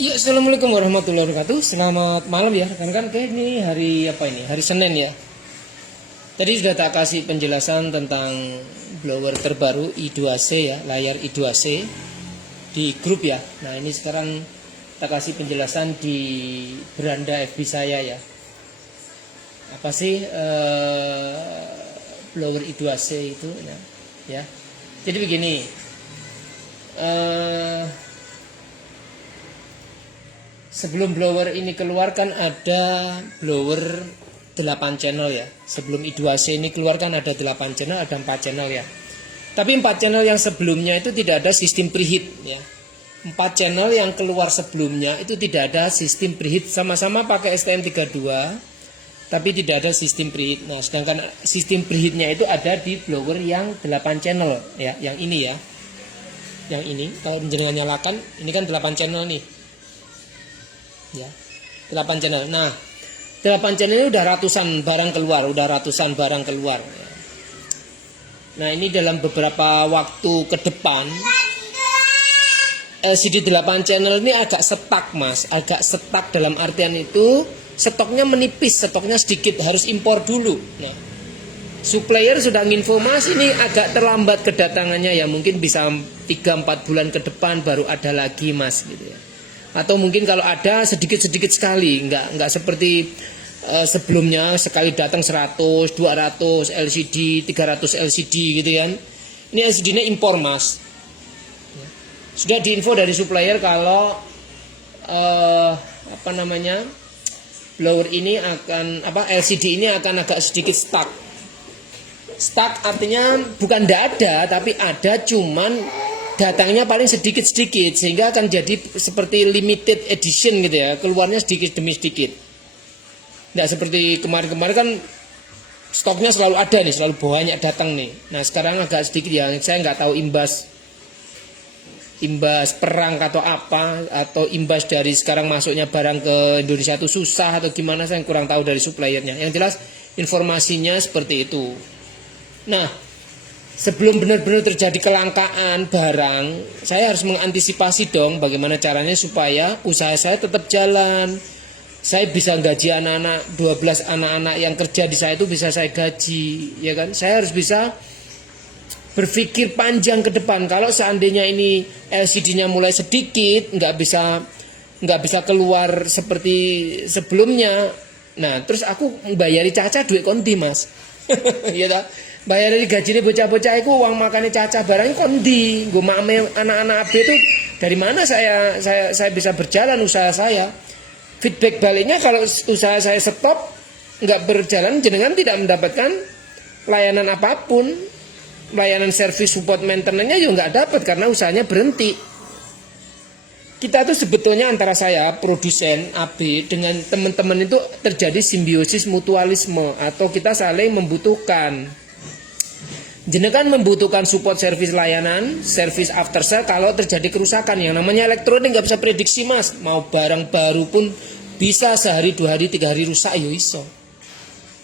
Ya, assalamualaikum warahmatullahi wabarakatuh. Selamat malam ya rekan-rekan. Ini hari apa ini? Hari Senin ya. Tadi sudah tak kasih penjelasan tentang blower terbaru I2AC ya, layar I2AC di grup ya. Nah ini sekarang tak kasih penjelasan di beranda FB saya ya. Apa sih blower I2AC itu ya? Jadi begini. Sebelum blower ini keluarkan ada blower 8 channel ya. Sebelum I2AC ini keluarkan ada 8 channel, ada 4 channel ya. Tapi 4 channel yang sebelumnya itu tidak ada sistem preheat ya. 4 channel yang keluar sebelumnya itu tidak ada sistem preheat, sama-sama pakai STM32 tapi tidak ada sistem preheat. Nah, sedangkan sistem preheatnya itu ada di blower yang 8 channel ya, yang ini ya. Yang ini kalau jenengan nyalakan, ini kan 8 channel nih. Ya, 8 channel. Nah, 8 channel ini udah ratusan barang keluar, ya. Nah, ini dalam beberapa waktu ke depan LCD 8 channel ini agak stuck, Mas. Agak stuck dalam artian itu stoknya menipis, stoknya sedikit, harus impor dulu. Nah, supplier sudah nginformasi ini agak terlambat kedatangannya ya, mungkin bisa 3-4 bulan ke depan baru ada lagi, Mas, gitu ya. Atau mungkin kalau ada sedikit-sedikit sekali, nggak seperti sebelumnya sekali datang 100, 200 LCD, 300 LCD gitu kan. Ini LCD-nya impor, Mas. Sudah diinfo dari supplier kalau blower ini akan LCD ini akan agak sedikit stuck. Stuck artinya bukan tidak ada, tapi ada, cuman datangnya paling sedikit-sedikit, sehingga akan jadi seperti limited edition gitu ya, keluarnya sedikit demi sedikit. Nggak seperti kemarin-kemarin kan stoknya selalu ada nih, selalu banyak datang nih. Nah sekarang agak sedikit ya, saya nggak tahu imbas perang atau apa, atau imbas dari sekarang masuknya barang ke Indonesia itu susah atau gimana, saya kurang tahu dari suppliernya. Yang jelas informasinya seperti itu. Nah, sebelum benar-benar terjadi kelangkaan barang, saya harus mengantisipasi dong bagaimana caranya supaya usaha saya tetap jalan. Saya bisa gaji anak-anak, 12 anak-anak yang kerja di saya itu bisa saya gaji, ya kan? Saya harus bisa berpikir panjang ke depan. Kalau seandainya ini LCD-nya mulai sedikit, nggak bisa keluar seperti sebelumnya. Nah, terus aku bayari Caca duit konti, Mas. Ya tak? Bayar dari gajinya bocah-bocah itu uang makannya Caca barangnya kondi. Gue mame anak-anak AB itu dari mana saya bisa berjalan usaha saya. Feedback baliknya kalau usaha saya stop nggak berjalan, jenengan tidak mendapatkan layanan apapun. Layanan service support maintenance-nya juga nggak dapat karena usahanya berhenti. kita tuh sebetulnya antara saya produsen AB dengan teman-teman itu terjadi simbiosis mutualisme atau kita saling membutuhkan. Jenengan membutuhkan support service layanan, service after sale kalau terjadi kerusakan. Yang namanya elektronik nggak bisa prediksi mas. Mau barang baru pun bisa sehari, 2 hari, 3 hari rusak ya iso.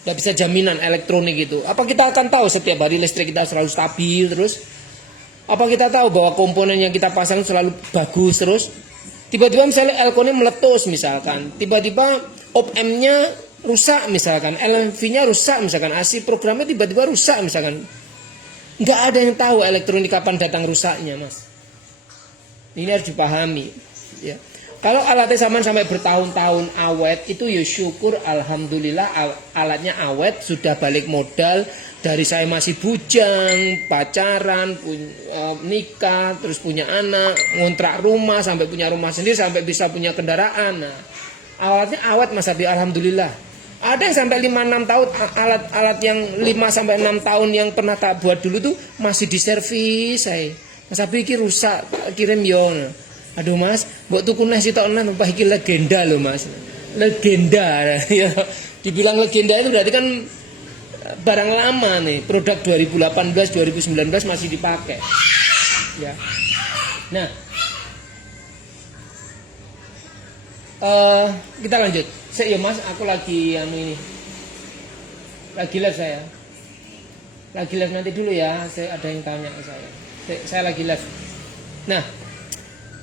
Nggak bisa jaminan elektronik itu. Apa kita akan tahu setiap hari listrik kita selalu stabil terus? Apa kita tahu bahwa komponen yang kita pasang selalu bagus terus? Tiba-tiba misalnya elkonnya meletus misalkan, tiba-tiba op-amp-nya rusak misalkan, LV-nya rusak misalkan, AC programnya tiba-tiba rusak misalkan. Nggak ada yang tahu elektronik kapan datang rusaknya mas. Ini harus dipahami. Ya. Kalau alatnya sampai bertahun-tahun awet itu ya syukur alhamdulillah alatnya awet, sudah balik modal. Dari saya masih bujang, pacaran, nikah, terus punya anak, ngontrak rumah, sampai punya rumah sendiri, sampai bisa punya kendaraan. Nah, alatnya awet mas Abi, alhamdulillah. Ada yang sampai 5-6 tahun, alat yang 5-6 tahun yang pernah tak buat dulu tuh masih diservis saya. Mas Abi ini rusak, kirim yon. Aduh mas, buat tuku nasi tok enak, apa iki legenda loh mas. Legenda ya. Dibilang legenda itu berarti kan barang lama nih, produk 2018 2019 masih dipakai. Ya. Nah, kita lanjut. Ya mas, aku lagi ini. Lagi live saya. Lagi live nanti dulu ya. Saya ada yang tanya ke saya. Saya lagi live. Nah,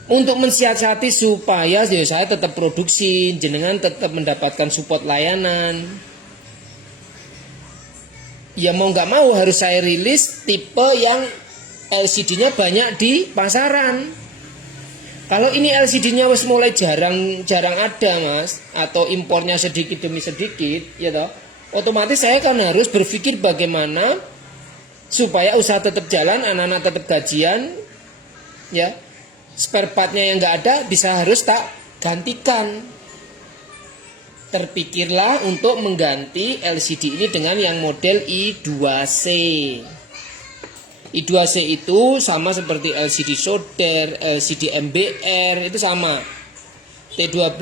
untuk mensiasati supaya saya tetap produksi, jenengan tetap mendapatkan support layanan. Ya mau nggak mau harus saya rilis tipe yang LCD-nya banyak di pasaran. Kalau ini LCD-nya mulai jarang ada mas, atau impornya sedikit demi sedikit, ya toh, otomatis saya kan harus berpikir bagaimana supaya usaha tetap jalan, anak-anak tetap gajian, ya, spare partnya yang nggak ada bisa harus tak gantikan. Terpikirlah untuk mengganti LCD ini dengan yang model I2C. I2C itu sama seperti LCD solder, LCD MBR, itu sama. T12,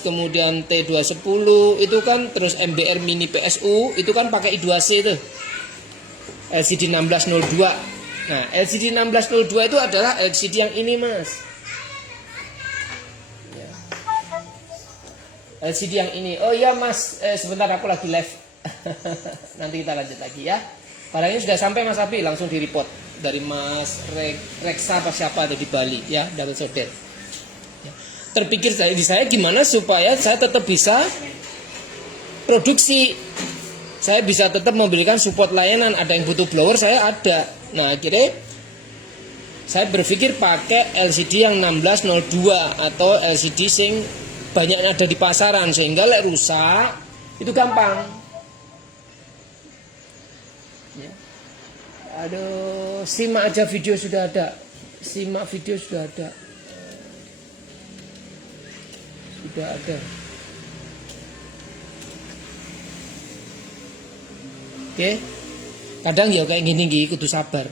kemudian T210 itu kan, terus MBR mini PSU itu kan pakai I2C itu. LCD 1602. Nah, LCD 1602 itu adalah LCD yang ini, Mas. Ya. LCD yang ini. Oh iya, Mas, sebentar aku lagi live. Nanti kita lanjut lagi ya. Barangnya sudah sampai Mas Abi, langsung di report dari Mas Reksa apa siapa ada di Bali ya, double solder. Ya. Terpikir saya gimana supaya saya tetap bisa produksi. Saya bisa tetap memberikan support layanan, ada yang butuh blower saya ada. Nah, akhirnya saya berpikir pakai LCD yang 1602 atau LCD sing banyak ada di pasaran sehingga lek rusak itu gampang. Ya. Aduh, simak aja video sudah ada. Simak video sudah ada. Sudah ada. Oke. Kadang ya kayak gini kudu sabar.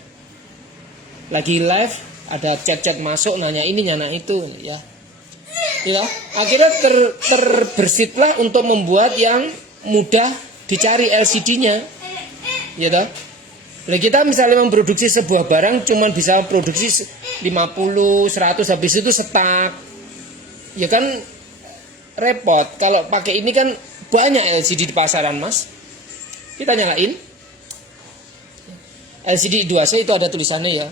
Lagi live ada chat-chat masuk nanya ini nanya itu ya. Ya, akhirnya terbersitlah untuk membuat yang mudah dicari LCD-nya. Ya toh. Nah, kita misalnya memproduksi sebuah barang cuman bisa produksi 50, 100 habis itu stuck. Ya kan repot. Kalau pakai ini kan banyak LCD di pasaran, Mas. Kita nyalain LCD 2C itu ada tulisannya ya.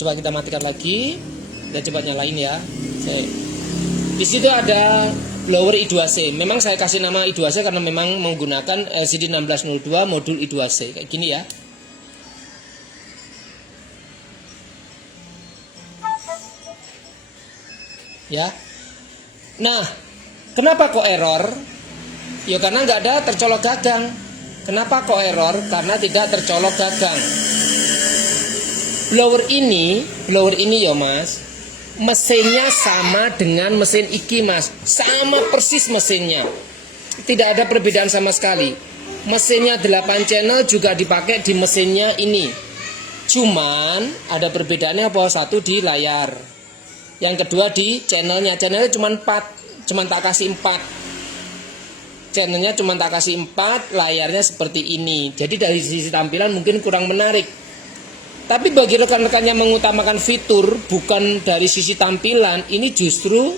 Coba kita matikan lagi. Kita coba nyalain ya. Di situ ada blower I2C. Memang saya kasih nama I2C karena memang menggunakan LCD 1602 modul I2C kayak gini ya. Ya. Nah, kenapa kok error? Ya karena nggak ada tercolok gagang. Kenapa kok error? Karena tidak tercolok gagang. Blower ini ya Mas, mesinnya sama dengan mesin iki Mas, sama persis mesinnya. Tidak ada perbedaan sama sekali. Mesinnya 8 channel juga dipakai di mesinnya ini. Cuman ada perbedaannya apa? Satu di layar. Yang kedua di channelnya cuma 4, cuma tak kasih 4. Channelnya cuma tak kasih 4, layarnya seperti ini. Jadi dari sisi tampilan mungkin kurang menarik. Tapi bagi rekan-rekan yang mengutamakan fitur bukan dari sisi tampilan, ini justru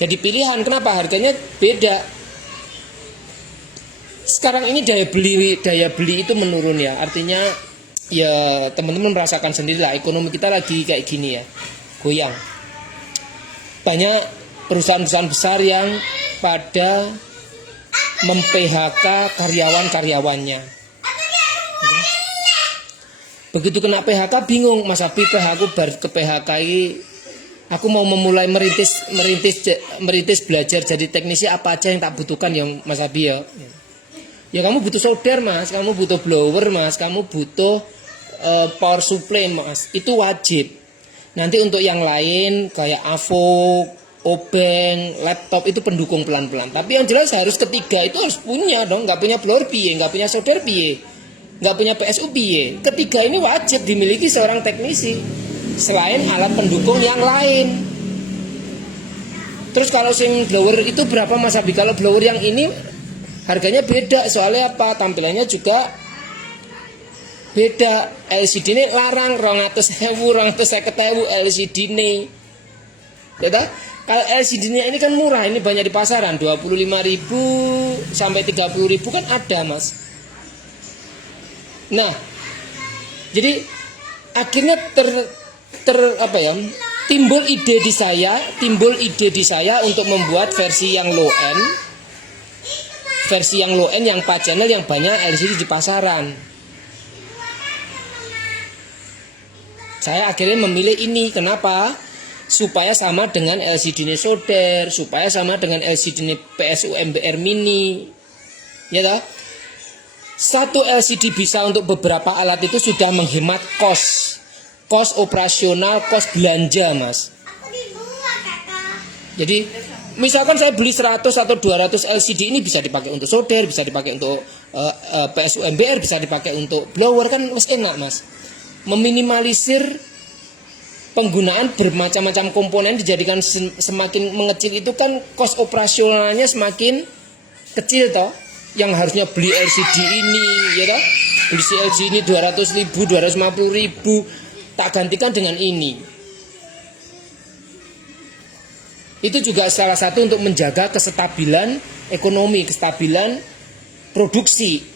jadi pilihan. Kenapa? Harganya beda. Sekarang ini daya beli itu menurun ya. Artinya ya teman-teman merasakan sendirilah, ekonomi kita lagi kayak gini ya, goyang. Banyak perusahaan-perusahaan besar yang pada mem-PHK karyawan-karyawannya. Begitu kena PHK bingung, Mas Abi aku baru ke PHK ini, aku mau memulai merintis belajar jadi teknisi, apa aja yang tak butuhkan yang Mas Abi ya. Ya kamu butuh solder Mas, kamu butuh blower Mas, kamu butuh power supply Mas, itu wajib. Nanti untuk yang lain kayak AVO, obeng, laptop itu pendukung pelan-pelan. Tapi yang jelas harus ketiga itu harus punya dong. Nggak punya blower piye, nggak punya solder piye, nggak punya PSU piye. Ketiga ini wajib dimiliki seorang teknisi selain alat pendukung yang lain. Terus kalau sing blower itu berapa Mas Abi? Kalau blower yang ini harganya beda, soalnya apa? Tampilannya juga beda. LCD ini larang 200.000, 250.000 LCD ini. Ya, kalau LCD ini kan murah, ini banyak di pasaran, 25.000 sampai 30.000 kan ada Mas. Nah, jadi akhirnya timbul ide di saya untuk membuat versi yang low end, yang 4 channel yang banyak LCD di pasaran. Saya akhirnya memilih ini, kenapa? Supaya sama dengan LCD solder, supaya sama dengan LCD PSU MBR mini. Ya toh? Satu LCD bisa untuk beberapa alat itu sudah menghemat kos operasional, kos belanja Mas. Jadi misalkan saya beli 100 atau 200 LCD ini bisa dipakai untuk solder, bisa dipakai untuk PSU MBR, bisa dipakai untuk blower, kan mas enak Mas. Meminimalisir penggunaan bermacam-macam komponen, dijadikan semakin mengecil itu kan kos operasionalnya semakin kecil toh. Yang harusnya beli LCD ini ya toh, beli LCD ini 200.000, 250.000, tak gantikan dengan ini. Itu juga salah satu untuk menjaga kestabilan ekonomi, kestabilan produksi,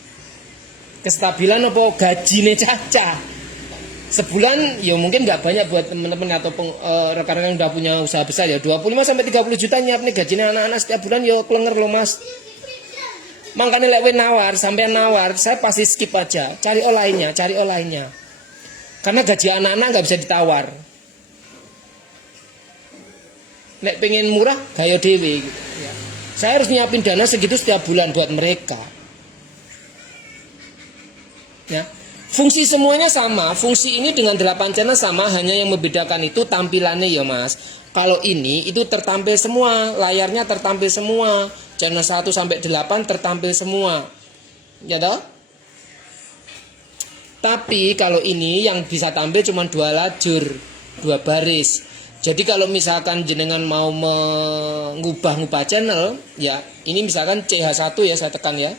kestabilan apa gajine caca. Sebulan ya mungkin nggak banyak buat teman-teman atau rekan-rekan yang udah punya usaha besar ya, 25 sampai 30 juta nyiap nih gajinya anak-anak setiap bulan ya klenger loh Mas. Makanya lewat nawar, saya pasti skip aja, cari lainnya. Karena gaji anak-anak nggak bisa ditawar. Nek pengen murah gaya dewe gitu. Ya. Saya harus nyiapin dana segitu setiap bulan buat mereka. Ya. Fungsi semuanya sama, fungsi ini dengan 8 channel sama, hanya yang membedakan itu tampilannya ya Mas. Kalau ini itu tertampil semua, layarnya tertampil semua, channel 1 sampai 8 tertampil semua. Ya toh? Tapi kalau ini yang bisa tampil cuma 2 lajur, 2 baris. Jadi kalau misalkan jenengan mau mengubah channel, ya ini misalkan CH1 ya saya tekan ya.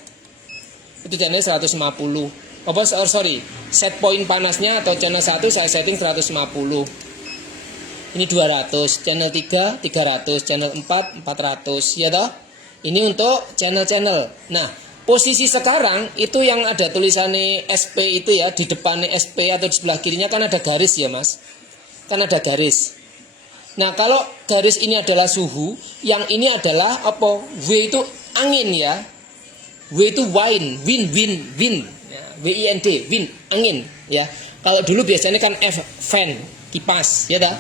Itu channel 150. Set point panasnya atau channel 1 saya setting 150. Ini 200, channel 3 300, channel 4 400 ya toh. Ini untuk channel-channel. Nah, posisi sekarang itu yang ada tulisannya SP itu ya, di depannya SP atau di sebelah kirinya kan ada garis ya Mas. Kan ada garis. Nah, kalau garis ini adalah suhu, yang ini adalah apa? W itu angin ya. W itu wind. WIND, wind, angin ya. Kalau dulu biasanya kan F, fan, kipas ya dah.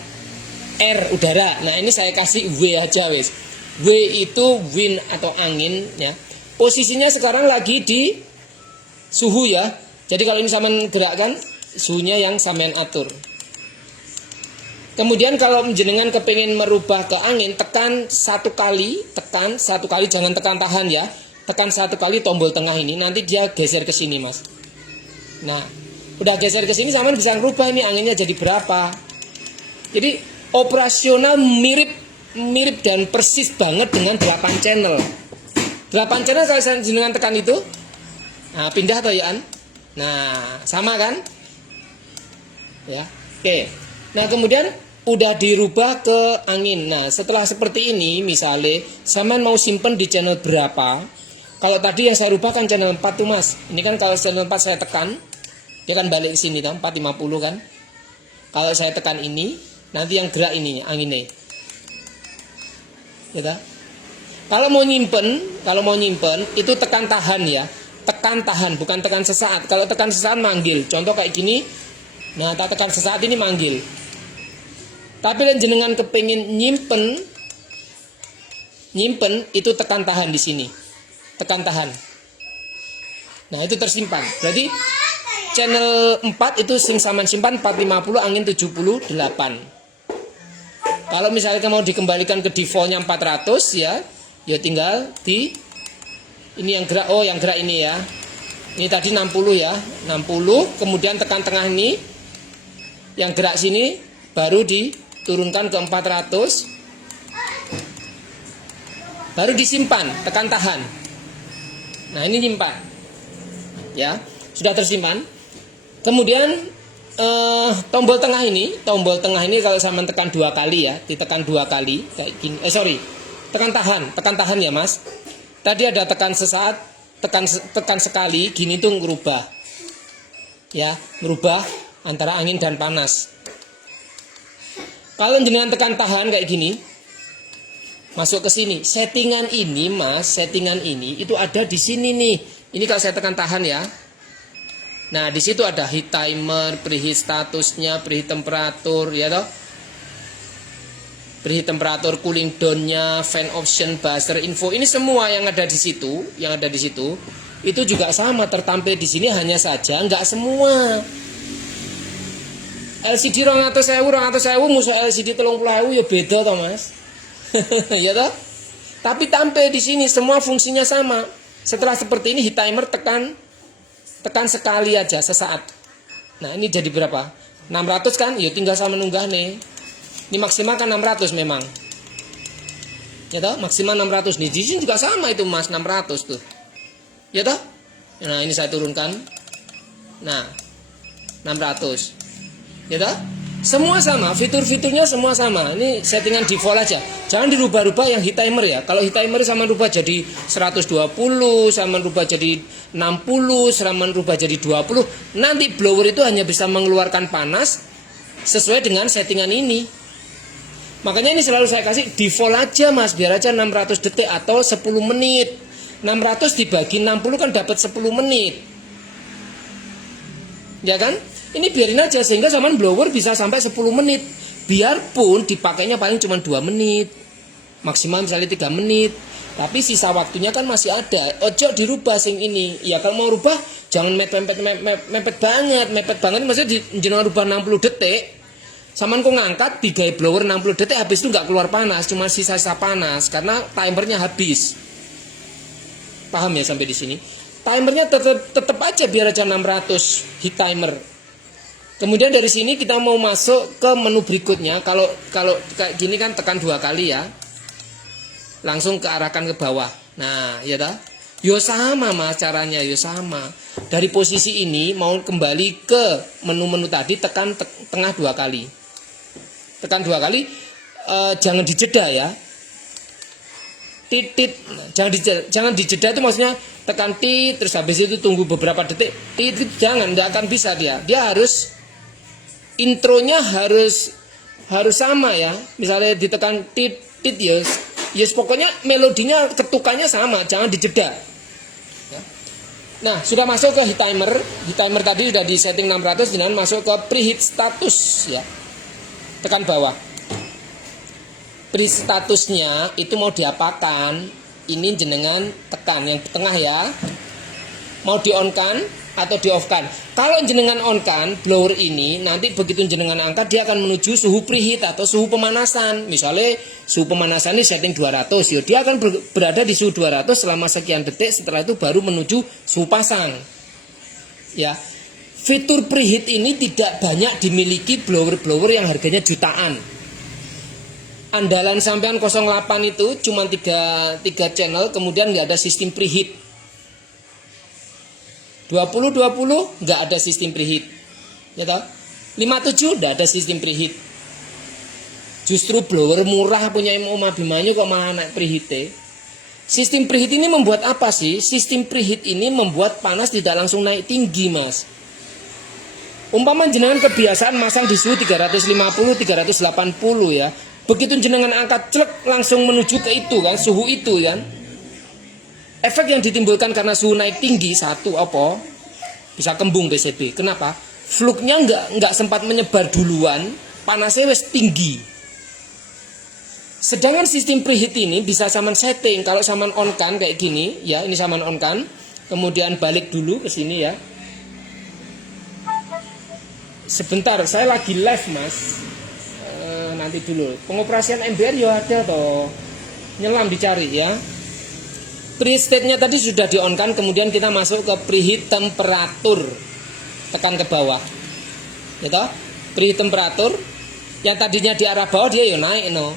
R, udara. Nah, ini saya kasih W aja wes. W itu wind atau angin ya. Posisinya sekarang lagi di suhu ya. Jadi kalau ini sampean gerakkan, suhunya yang sampean atur. Kemudian kalau jenengan kepingin merubah ke angin, tekan satu kali, jangan tekan tahan ya. Tekan 1 kali tombol tengah ini, nanti dia geser ke sini Mas. Nah, udah geser ke sini sampean bisa ngerubah ini anginnya jadi berapa. Jadi operasional mirip dan persis banget dengan 8 channel. 8 channel kalau saya jenengan tekan itu, nah pindah atau ya? Nah, sama kan? Ya. Oke. Nah, kemudian udah dirubah ke angin. Nah, setelah seperti ini, misalnya sampean mau simpen di channel berapa? Kalau tadi yang saya rubah kan channel 4 tuh, Mas. Ini kan kalau channel 4 saya tekan, dia kan balik ke sini kan, 450 kan. Kalau saya tekan ini, nanti yang gerak ini anginnya. Ya, kalau mau nyimpen itu tekan tahan ya. Tekan tahan, bukan tekan sesaat. Kalau tekan sesaat manggil. Contoh kayak gini. Nah, tak tekan sesaat ini manggil. Tapi yang jenengan kepengin nyimpen itu tekan tahan di sini. Tekan tahan. Nah, itu tersimpan. Berarti channel 4 itu sing sampean simpan 450 angin 78. Kalau misalnya mau dikembalikan ke defaultnya 400 ya tinggal di ini yang gerak, yang gerak ini ya. Ini tadi 60 ya, 60, kemudian tekan tengah ini. Yang gerak sini baru diturunkan ke 400. Baru disimpan, tekan tahan. Nah, ini nyimpan. Ya, sudah tersimpan. Kemudian tombol tengah ini kalau saya tekan 2 kali ya, ditekan 2 kali kayak gini. Tekan tahan ya, Mas. Tadi ada tekan sesaat, tekan sekali, gini tuh ngerubah. Ya, merubah antara angin dan panas. Kalau jenengan tekan tahan kayak gini, masuk ke sini. Settingan ini, Mas, itu ada di sini nih. Ini kalau saya tekan tahan ya. Nah, di situ ada heat timer, preheat statusnya, preheat temperatur, ya toh. Preheat temperatur, cooling down-nya, fan option, buzzer info. Ini semua yang ada di situ, itu juga sama tertampil di sini, hanya saja nggak semua. LCD 200.000 musuh LCD 30.000 ya beda toh, Mas. Ya toh? Tapi tampil di sini semua fungsinya sama. Setelah seperti ini heat timer tekan sekali aja sesaat. Nah, ini jadi berapa? 600 kan? Ya tinggal sama nunggah nih. Ini maksimal kan 600 memang. Ya toh? Maksimal 600 nih. Di sini juga sama itu, Mas, 600 tuh. Ya toh? Nah, ini saya turunkan. Nah, 600. Ya toh? Semua sama, fitur-fiturnya semua sama. Ini settingan default aja. Jangan dirubah-rubah yang heat timer ya. Kalau heat timer sama rubah jadi 120, sama rubah jadi 60, sama rubah jadi 20. Nanti blower itu hanya bisa mengeluarkan panas sesuai dengan settingan ini. Makanya ini selalu saya kasih default aja, Mas. Biar aja 600 detik atau 10 menit. 600 dibagi 60 kan dapat 10 menit. Ya kan? Ini biarin aja sehingga zaman blower bisa sampai 10 menit. Biarpun dipakainya paling cuma 2 menit. Maksimal misalnya 3 menit. Tapi sisa waktunya kan masih ada. Ojo dirubah sing ini. Ya kalau mau rubah jangan mepet banget. Maksudnya jangan rubah 60 detik. Saman kok ngangkat digawe blower 60 detik habis itu nggak keluar panas, cuma sisa-sisa panas karena timernya habis. Paham ya sampai di sini? Timernya tetap aja biar aja 600 heat timer. Kemudian dari sini kita mau masuk ke menu berikutnya. Kalau kayak gini kan tekan 2 kali ya. Langsung kearahkan ke bawah. Nah, ya dah. Yo sama, Mas, caranya yo sama. Dari posisi ini mau kembali ke menu-menu tadi tekan tengah 2 kali. Tekan 2 kali, jangan dijeda ya. Titit, jangan dijeda itu maksudnya tekan tit terus habis itu tunggu beberapa detik. Titit jangan, enggak akan bisa dia. Dia harus intronya harus sama ya. Misalnya ditekan tit ya pokoknya melodinya ketukannya sama, jangan dijeda. Ya. Nah, sudah masuk ke heat timer. Heat timer tadi sudah di setting 600 dan masuk ke preheat status ya. Tekan bawah. Preheat statusnya itu mau diapakan? Ini jenengan tekan yang tengah ya. Mau di on kan atau di off kan? Kalau jenengan on kan blower ini nanti begitu jenengan angkat dia akan menuju suhu preheat atau suhu pemanasan. Misalnya suhu pemanasan ini setting 200 ya, dia akan berada di suhu 200 selama sekian detik, setelah itu baru menuju suhu pasang. Ya. Fitur preheat ini tidak banyak dimiliki blower-blower yang harganya jutaan. Andalan sampean 08 itu cuma 3 channel, kemudian nggak ada sistem preheat. 20 nggak ada sistem preheat. Ya toh? 57 nggak ada sistem preheat. Justru blower murah punya Om Abimanyu kok malah naik preheat. Sistem preheat ini membuat apa sih? Sistem preheat ini membuat panas tidak langsung naik tinggi, Mas. Umpama jenengan kebiasaan masang di suhu 350, 380 ya. Begitu jenengan angkat celek langsung menuju ke itu kan, suhu itu kan. Efek yang ditimbulkan karena suhu naik tinggi satu apa? Bisa kembung PCB. Kenapa? Fluknya nggak sempat menyebar duluan, panasnya wes tinggi. Sedangkan sistem preheat ini bisa saman setting. Kalau saman on kan kayak gini, ya ini saman on kan. Kemudian balik dulu ke sini ya. Sebentar, saya lagi live Mas. Nanti dulu. Pengoperasian MBR ya ada toh. Nyelam dicari ya. Preheat state-nya tadi sudah di on kan. Kemudian kita masuk ke preheat temperatur. Tekan ke bawah. Gitu. Preheat temperatur. Yang tadinya di arah bawah dia ya naik no.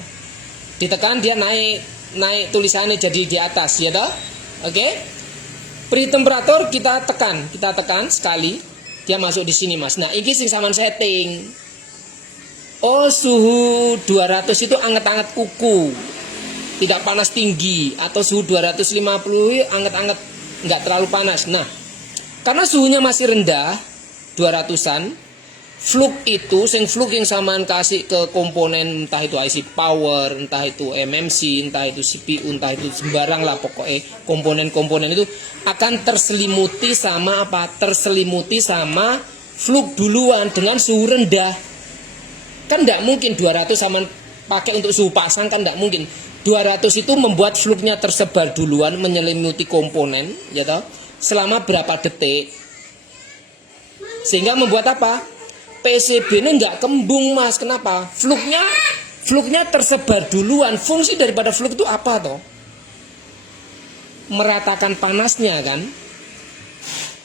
Ditekan dia naik tulisannya jadi di atas ya toh. Oke. Preheat temperatur kita tekan sekali, dia masuk di sini Mas. Nah, ini sing saman setting. Oh, suhu 200 itu anget-anget kuku. Tidak panas tinggi, atau suhu 250 anget-anget, enggak terlalu panas. Nah, karena suhunya masih rendah, 200-an, fluk itu, fluk yang samaan kasih ke komponen entah itu IC power, entah itu MMC, entah itu CPU, entah itu sembarang lah pokoknya komponen-komponen itu akan terselimuti sama apa? Terselimuti sama fluk duluan dengan suhu rendah. Kan tidak mungkin 200 sama pakai untuk suhu pasang kan tidak mungkin. 200 itu membuat fluknya tersebar duluan menyelimuti komponen, ya toh, selama berapa detik. Sehingga membuat apa? PCB ini nggak kembung Mas. Kenapa? Fluknya tersebar duluan. Fungsi daripada fluk itu apa toh? Meratakan panasnya kan.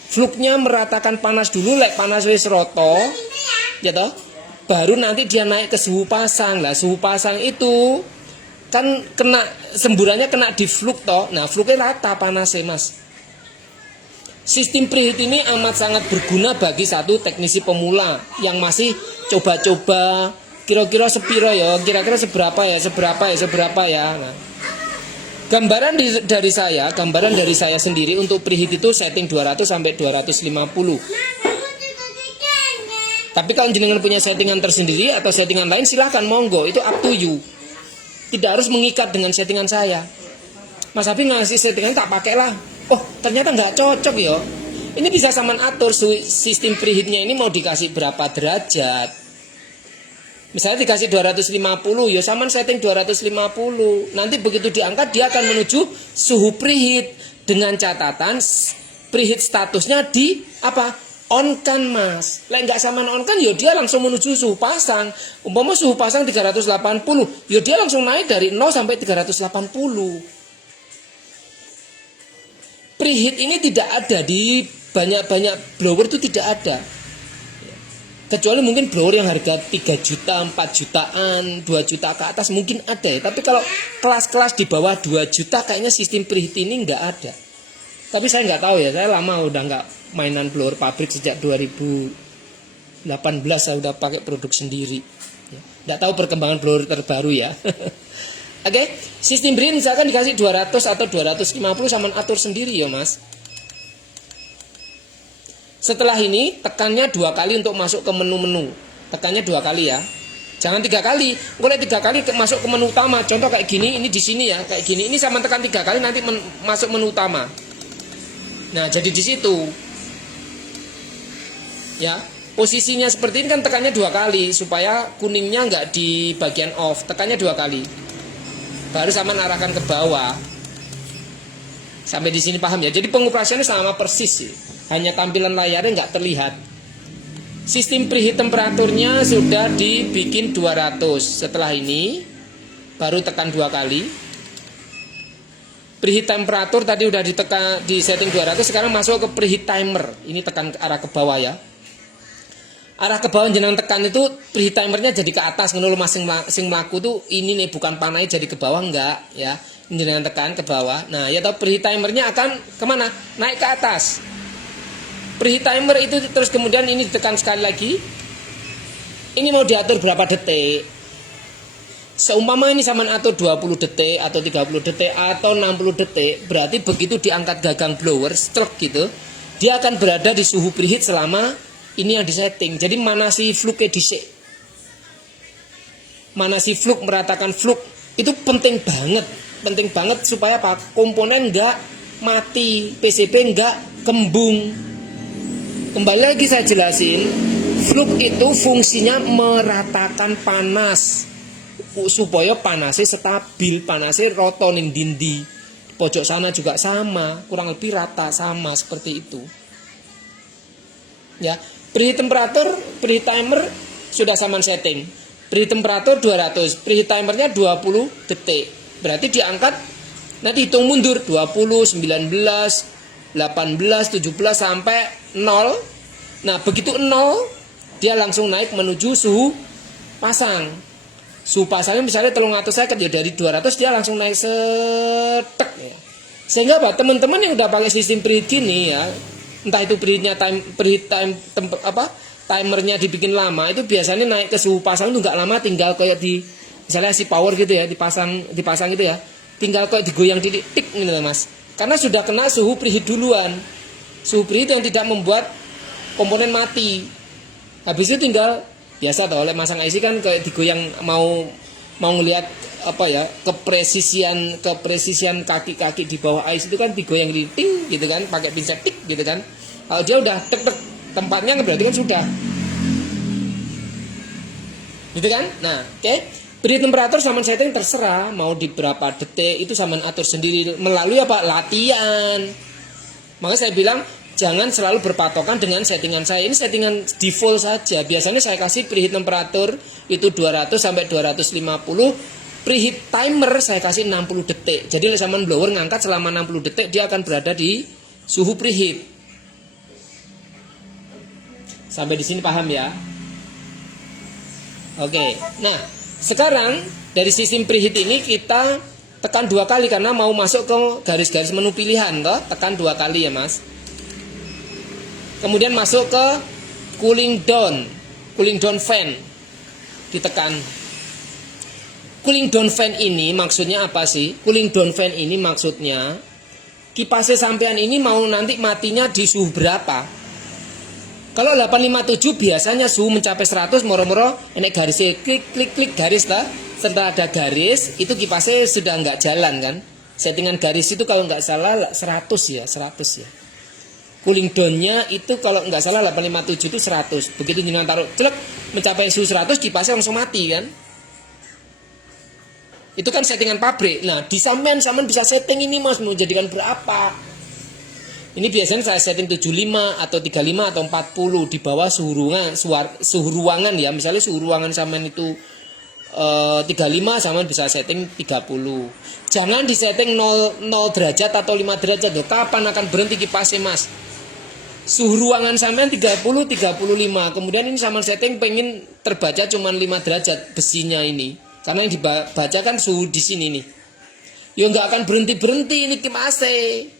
Fluknya meratakan panas dulu, lek panas wis roto, ya toh. Baru nanti dia naik ke suhu pasang. Lah suhu pasang itu kan semburannya kena di fluk toh. Nah, fluknya rata panasnya Mas. Sistem preheat ini amat sangat berguna bagi satu teknisi pemula yang masih coba-coba kira-kira sepiro ya, kira-kira seberapa ya. Nah, gambaran dari saya sendiri untuk preheat itu setting 200 sampai 250. Tapi kalau jenengan punya settingan tersendiri atau settingan lain silahkan monggo, itu up to you. Tidak harus mengikat dengan settingan saya. Mas Abi ngasih settingan tak pakai lah. Oh ternyata nggak cocok ya. Ini bisa saman atur sistem preheatnya ini mau dikasih berapa derajat. Misalnya dikasih 250 ya saman setting 250. Nanti begitu diangkat dia akan menuju suhu preheat. Dengan catatan preheat statusnya di apa? On kan Mas. Lek nggak saman on kan ya dia langsung menuju suhu pasang. Umpama suhu pasang 380, ya dia langsung naik dari 0 sampai 380. Preheat ini tidak ada di banyak blower, itu tidak ada. Kecuali mungkin blower yang harga 3 juta, 4 jutaan, 2 juta ke atas mungkin ada ya. Tapi kalau kelas-kelas di bawah 2 juta kayaknya sistem preheat ini nggak ada. Tapi saya nggak tahu ya, saya lama udah nggak mainan blower pabrik sejak 2018 saya udah pakai produk sendiri. Nggak tahu perkembangan blower terbaru ya. Oke, sistem preheat misalkan dikasih 200 atau 250 sama atur sendiri ya Mas. Setelah ini tekannya 2 kali untuk masuk ke menu-menu. Tekannya 2 kali ya. Jangan 3 kali. Boleh 3 kali masuk ke menu utama. Contoh kayak gini, ini di sini ya, kayak gini. Ini sama tekan 3 kali nanti masuk menu utama. Nah, jadi di situ. Ya, posisinya seperti ini kan tekannya 2 kali supaya kuningnya nggak di bagian off. Tekannya 2 kali. Baru sama arahkan ke bawah. Sampai di sini paham ya. Jadi pengoperasiannya sama persis sih. Hanya tampilan layarnya nggak terlihat. Sistem preheat temperaturnya sudah dibikin 200. Setelah ini baru tekan 2 kali. Preheat temperatur tadi udah ditekan di setting 200, sekarang masuk ke preheat timer. Ini tekan ke arah ke bawah ya. arah ke bawah jenengan tekan itu preheat timernya jadi ke atas ngono sing mlaku tuh ini nih bukan panahnya jadi ke bawah enggak ya. Jenengan tekan ke bawah. Nah, ya tahu preheat timernya akan kemana? Naik ke atas. Preheat timer itu terus kemudian ini ditekan sekali lagi. Ini mau diatur berapa detik? Seumpama ini sama atur 20 detik atau 30 detik atau 60 detik, berarti begitu diangkat gagang blower, stroke gitu, dia akan berada di suhu preheat selama ini yang disetting. Jadi manasi fluknya dhisik. Manasi fluk, meratakan fluk itu penting banget supaya apa? Komponen enggak mati, PCB enggak kembung. Kembali lagi saya jelasin, fluk itu fungsinya meratakan panas supaya panasnya stabil, panasnya rotonin dindi. Pojok sana juga sama, kurang lebih rata sama seperti itu. Ya, preheat temperatur, preheat timer sudah sama setting. Preheat temperatur 200, preheat timernya 20 detik. Berarti diangkat, nanti hitung mundur 20, 19, 18, 17 sampai 0. Nah, begitu 0 dia langsung naik menuju suhu pasang. Suhu pasangnya misalnya 300 ya, dari 200 dia langsung naik setek ya. Sehingga apa? Teman-teman yang udah pakai sistem preheat gini ya, entah itu timernya dibikin lama, itu biasanya naik ke suhu pasang itu nggak lama, tinggal kayak di misalnya si power gitu ya, dipasang gitu ya, tinggal kayak digoyang titik tik gitu Mas. Karena sudah kena suhu preheat duluan. Suhu preheat yang tidak membuat komponen mati. Habis itu tinggal biasa toh oleh masang IC kan kayak digoyang, mau ngelihat apa ya, kepresisian kaki-kaki di bawah IC itu kan digoyang di ting gitu kan, pakai pinset tik gitu kan. Kalau dia udah tek tempatnya berarti kan sudah. Gitu kan? Nah, oke. Preheat temperatur sama setting terserah mau di berapa detik, itu sama atur sendiri melalui apa? Latihan. Maka saya bilang jangan selalu berpatokan dengan settingan saya. Ini settingan default saja. Biasanya saya kasih preheat temperatur itu 200 sampai 250. Preheat timer saya kasih 60 detik. Jadi zaman blower ngangkat selama 60 detik dia akan berada di suhu preheat. Sampai di sini paham ya? Oke. Nah, sekarang dari sistem preheat ini kita tekan 2 kali karena mau masuk ke garis-garis menu pilihan toh. Tekan 2 kali ya, Mas. Kemudian masuk ke cooling down fan, ditekan. Cooling down fan ini maksudnya apa sih? Cooling down fan ini maksudnya kipasnya sampean ini mau nanti matinya di suhu berapa? Kalau 857 biasanya suhu mencapai 100, moro-moro enek garisnya klik garis lah. Setelah ada garis itu kipasnya sudah nggak jalan kan? Settingan garis itu kalau nggak salah 100 ya. Cooling down-nya itu kalau nggak salah 857 itu 100. Begitu jenengan taruh celek mencapai suhu 100 kipasnya langsung mati kan. Itu kan settingan pabrik. Nah, di sampean bisa setting ini Mas mau jadikan berapa? Ini biasanya saya setting 75 atau 35 atau 40 di bawah suhu ruangan ya. Misalnya suhu ruangan sampean itu 35, sampean bisa setting 30. Jangan disetting 0 derajat atau 5 derajat. Loh, kapan akan berhenti kipasnya Mas? Suhu ruangan sampean 30, 35. Kemudian ini sama setting pengen terbaca cuma 5 derajat besinya ini. Karena yang dibaca kan suhu di sini nih. Ya nggak akan berhenti ini kipasnya.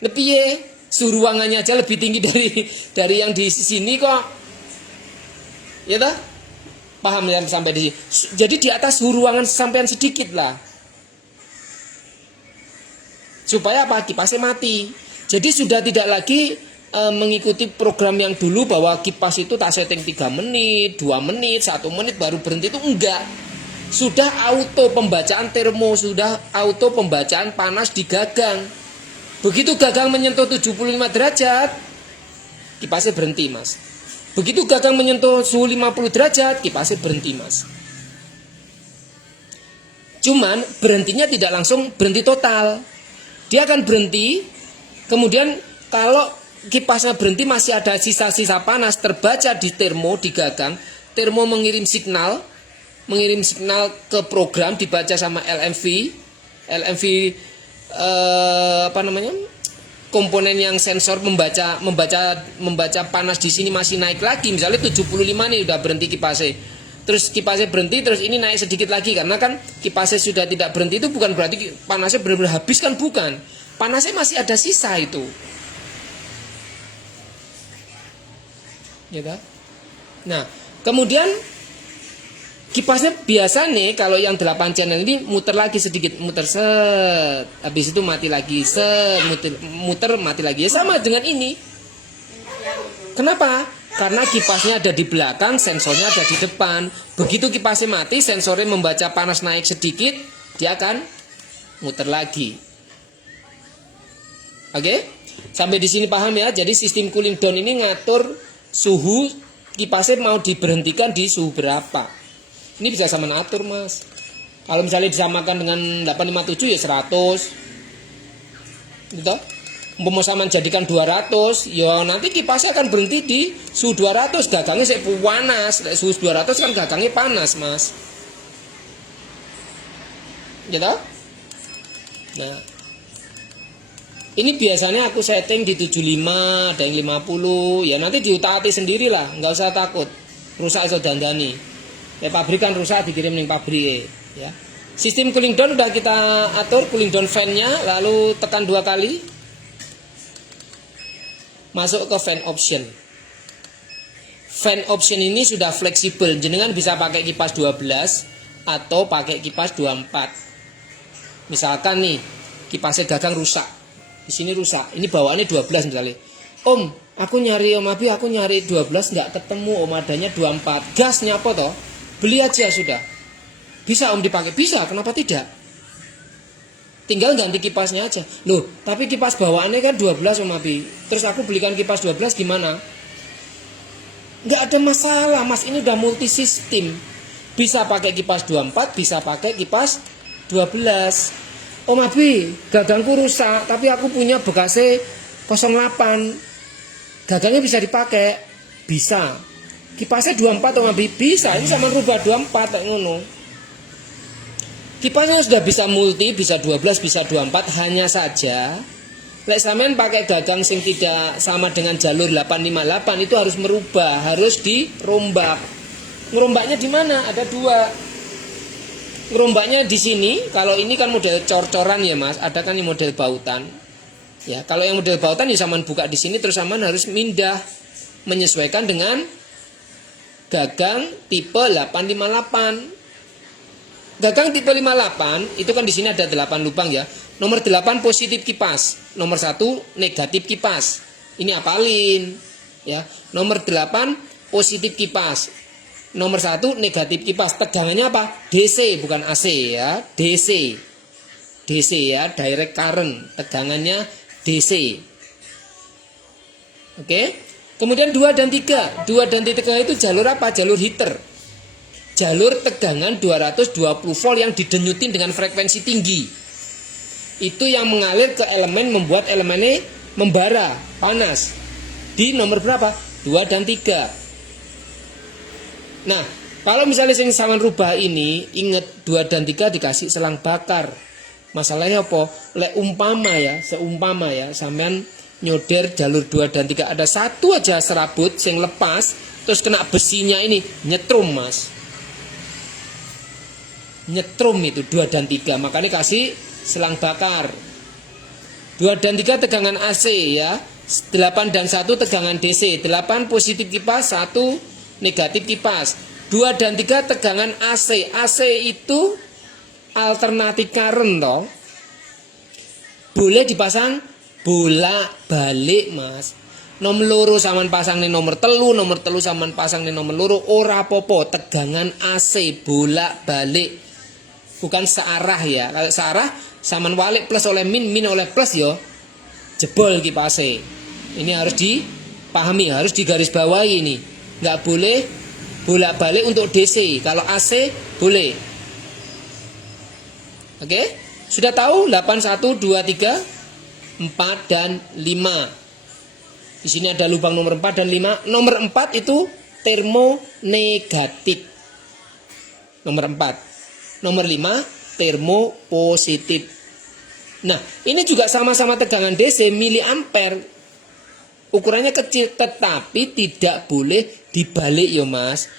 Lebih ya, suhu ruangannya aja lebih tinggi dari yang di sini kok. Ya toh? Paham ya sampai di sini. Jadi di atas suhu ruangan sampean sedikit lah. Supaya apa? Kipasnya mati. Jadi sudah tidak lagi mengikuti program yang dulu bahwa kipas itu tak setting 3 menit, 2 menit, 1 menit baru berhenti, itu enggak. Sudah auto pembacaan termo, sudah auto pembacaan panas di gagang. Begitu gagang menyentuh 75 derajat, kipasnya berhenti Mas. Begitu gagang menyentuh suhu 50 derajat, kipasnya berhenti Mas. Cuman berhentinya tidak langsung berhenti total. Dia akan berhenti, kemudian kalau kipasnya berhenti masih ada sisa-sisa panas terbaca di termo, di gagang. Termo mengirim signal ke program, dibaca sama LMV komponen yang sensor membaca panas di sini masih naik lagi, misalnya 75 nih udah berhenti kipasnya. Terus kipasnya berhenti, terus ini naik sedikit lagi, karena kan kipasnya sudah tidak berhenti itu bukan berarti panasnya benar-benar habis, kan bukan. Panasnya masih ada sisa itu. Ya kan? Nah, kemudian kipasnya biasa nih kalau yang 8 channel ini muter lagi sedikit, muter set, habis itu mati lagi, set, muter mati lagi. Ya sama dengan ini. Kenapa? Karena kipasnya ada di belakang, sensornya ada di depan. Begitu kipasnya mati, sensornya membaca panas naik sedikit, dia akan muter lagi. Oke? Sampai di sini paham ya? Jadi sistem cooling down ini ngatur suhu kipasnya mau diberhentikan di suhu berapa. Ini bisa sama atur, Mas. Kalau misalnya disamakan dengan 857 ya 100. Gitu. Mau sama jadikan 200, ya nanti kipasnya akan berhenti di suhu 200, gagangnya saya panas. Suhu 200 kan gagangnya panas, Mas. Gitu? Nah, ini biasanya aku setting di 75, ada yang 50. Ya nanti diutak-atik sendirilah, nggak usah takut. Rusak iso dandani. Ya pabrikan rusak dikirim ning pabrik ya. Sistem cooling down udah kita atur, cooling down fan-nya, lalu tekan 2 kali. Masuk ke fan option. Fan option ini sudah fleksibel, jenengan bisa pakai kipas 12 atau pakai kipas 24. Misalkan nih, kipasnya gagang rusak. Di sini rusak. Ini bawaannya 12 misalnya. Om, aku nyari Om Abi, aku nyari 12 nggak ketemu, Om adanya 24. Gasnya apa toh? Beli aja sudah. Bisa Om dipakai? Bisa, kenapa tidak? Tinggal ganti kipasnya aja. Loh, tapi kipas bawaannya kan 12 Om Abi. Terus aku belikan kipas 12 gimana? Nggak ada masalah, Mas. Ini udah multi sistem. Bisa pakai kipas 24, bisa pakai kipas 12. Om Abi, gagangku rusak, tapi aku punya bekasnya 08. Gagangnya bisa dipakai? Bisa. Kipasnya 24 Om Abi? Bisa. Ini sama rubah 24 kayak ngono. Kipasnya sudah bisa multi, bisa 12, bisa 24, hanya saja lek sampean pakai gagang sing tidak sama dengan jalur 858 itu harus merubah, harus dirombak. Ngerombaknya di mana? Ada 2. Ngerombaknya di sini, kalau ini kan model cor-coran ya Mas, ada kan yang model bautan. Ya, kalau yang model bautan ya sampean buka di sini terus sampean harus mindah menyesuaikan dengan gagang tipe 858. Gagang tipe 58 itu kan di sini ada 8 lubang ya. Nomor 8 positif kipas, nomor 1 negatif kipas. Ini apalin ya. Nomor 8 positif kipas. Nomor 1 negatif kipas. Tegangannya apa? DC bukan AC ya. DC. DC ya, direct current. Tegangannya DC. Oke. Kemudian 2 dan 3. 2 dan 3 itu jalur apa? Jalur heater. Jalur tegangan 220 volt yang didenyutin dengan frekuensi tinggi. Itu yang mengalir ke elemen, membuat elemennya membara, panas. Di nomor berapa? 2 dan 3. Nah, kalau misalnya sing sawan rubah ini, ingat 2 dan 3 dikasih selang bakar. Masalahnya apa? Lek seumpama ya, sampean nyoder jalur 2 dan 3 ada satu aja serabut yang lepas, terus kena besinya ini, nyetrum Mas. Nyetrum itu 2 dan 3, makanya kasih selang bakar. 2 dan 3 tegangan AC ya, 8 dan 1 tegangan DC, 8 positif kipas, 1 negatif kipas. 2 dan 3 tegangan AC. AC itu alternatif current toh. Boleh dipasang bolak-balik Mas. Nomor loro saman pasang nih nomor telu saman pasang nih nomor loro, ora popo, tegangan AC bolak-balik. Bukan searah ya. Kalau searah saman walik plus oleh min oleh plus yo, jebol kipasnya. Ini harus dipahami, harus digarisbawahi ini. Nggak boleh bolak-balik untuk DC. Kalau AC boleh. Oke? Sudah tahu 8, 1, 2, 3, 4 dan 5. Di sini ada lubang nomor 4 dan 5. Nomor 4 itu termonegatif. Nomor 4. Nomor 5 termopositif. Nah, ini juga sama-sama tegangan DC miliampere. Ukurannya kecil, tetapi tidak boleh dibalik ya Mas.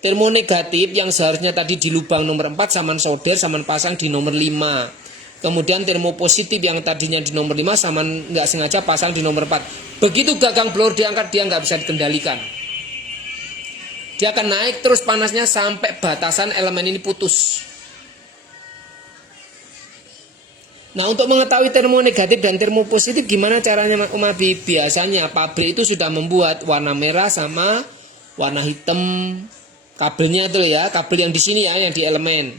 Termonegatif yang seharusnya tadi di lubang nomor 4 saman solder, saman pasang di nomor 5. Kemudian termopositif yang tadinya di nomor 5 saman nggak sengaja pasang di nomor 4. Begitu gagang blower diangkat, dia nggak bisa dikendalikan. Dia akan naik terus panasnya sampai batasan elemen ini putus. Nah, untuk mengetahui termonegatif dan termopositif gimana caranya Om Abi? Biasanya pabrik itu sudah membuat warna merah sama warna hitam kabelnya tuh ya, kabel yang di sini ya, yang di elemen.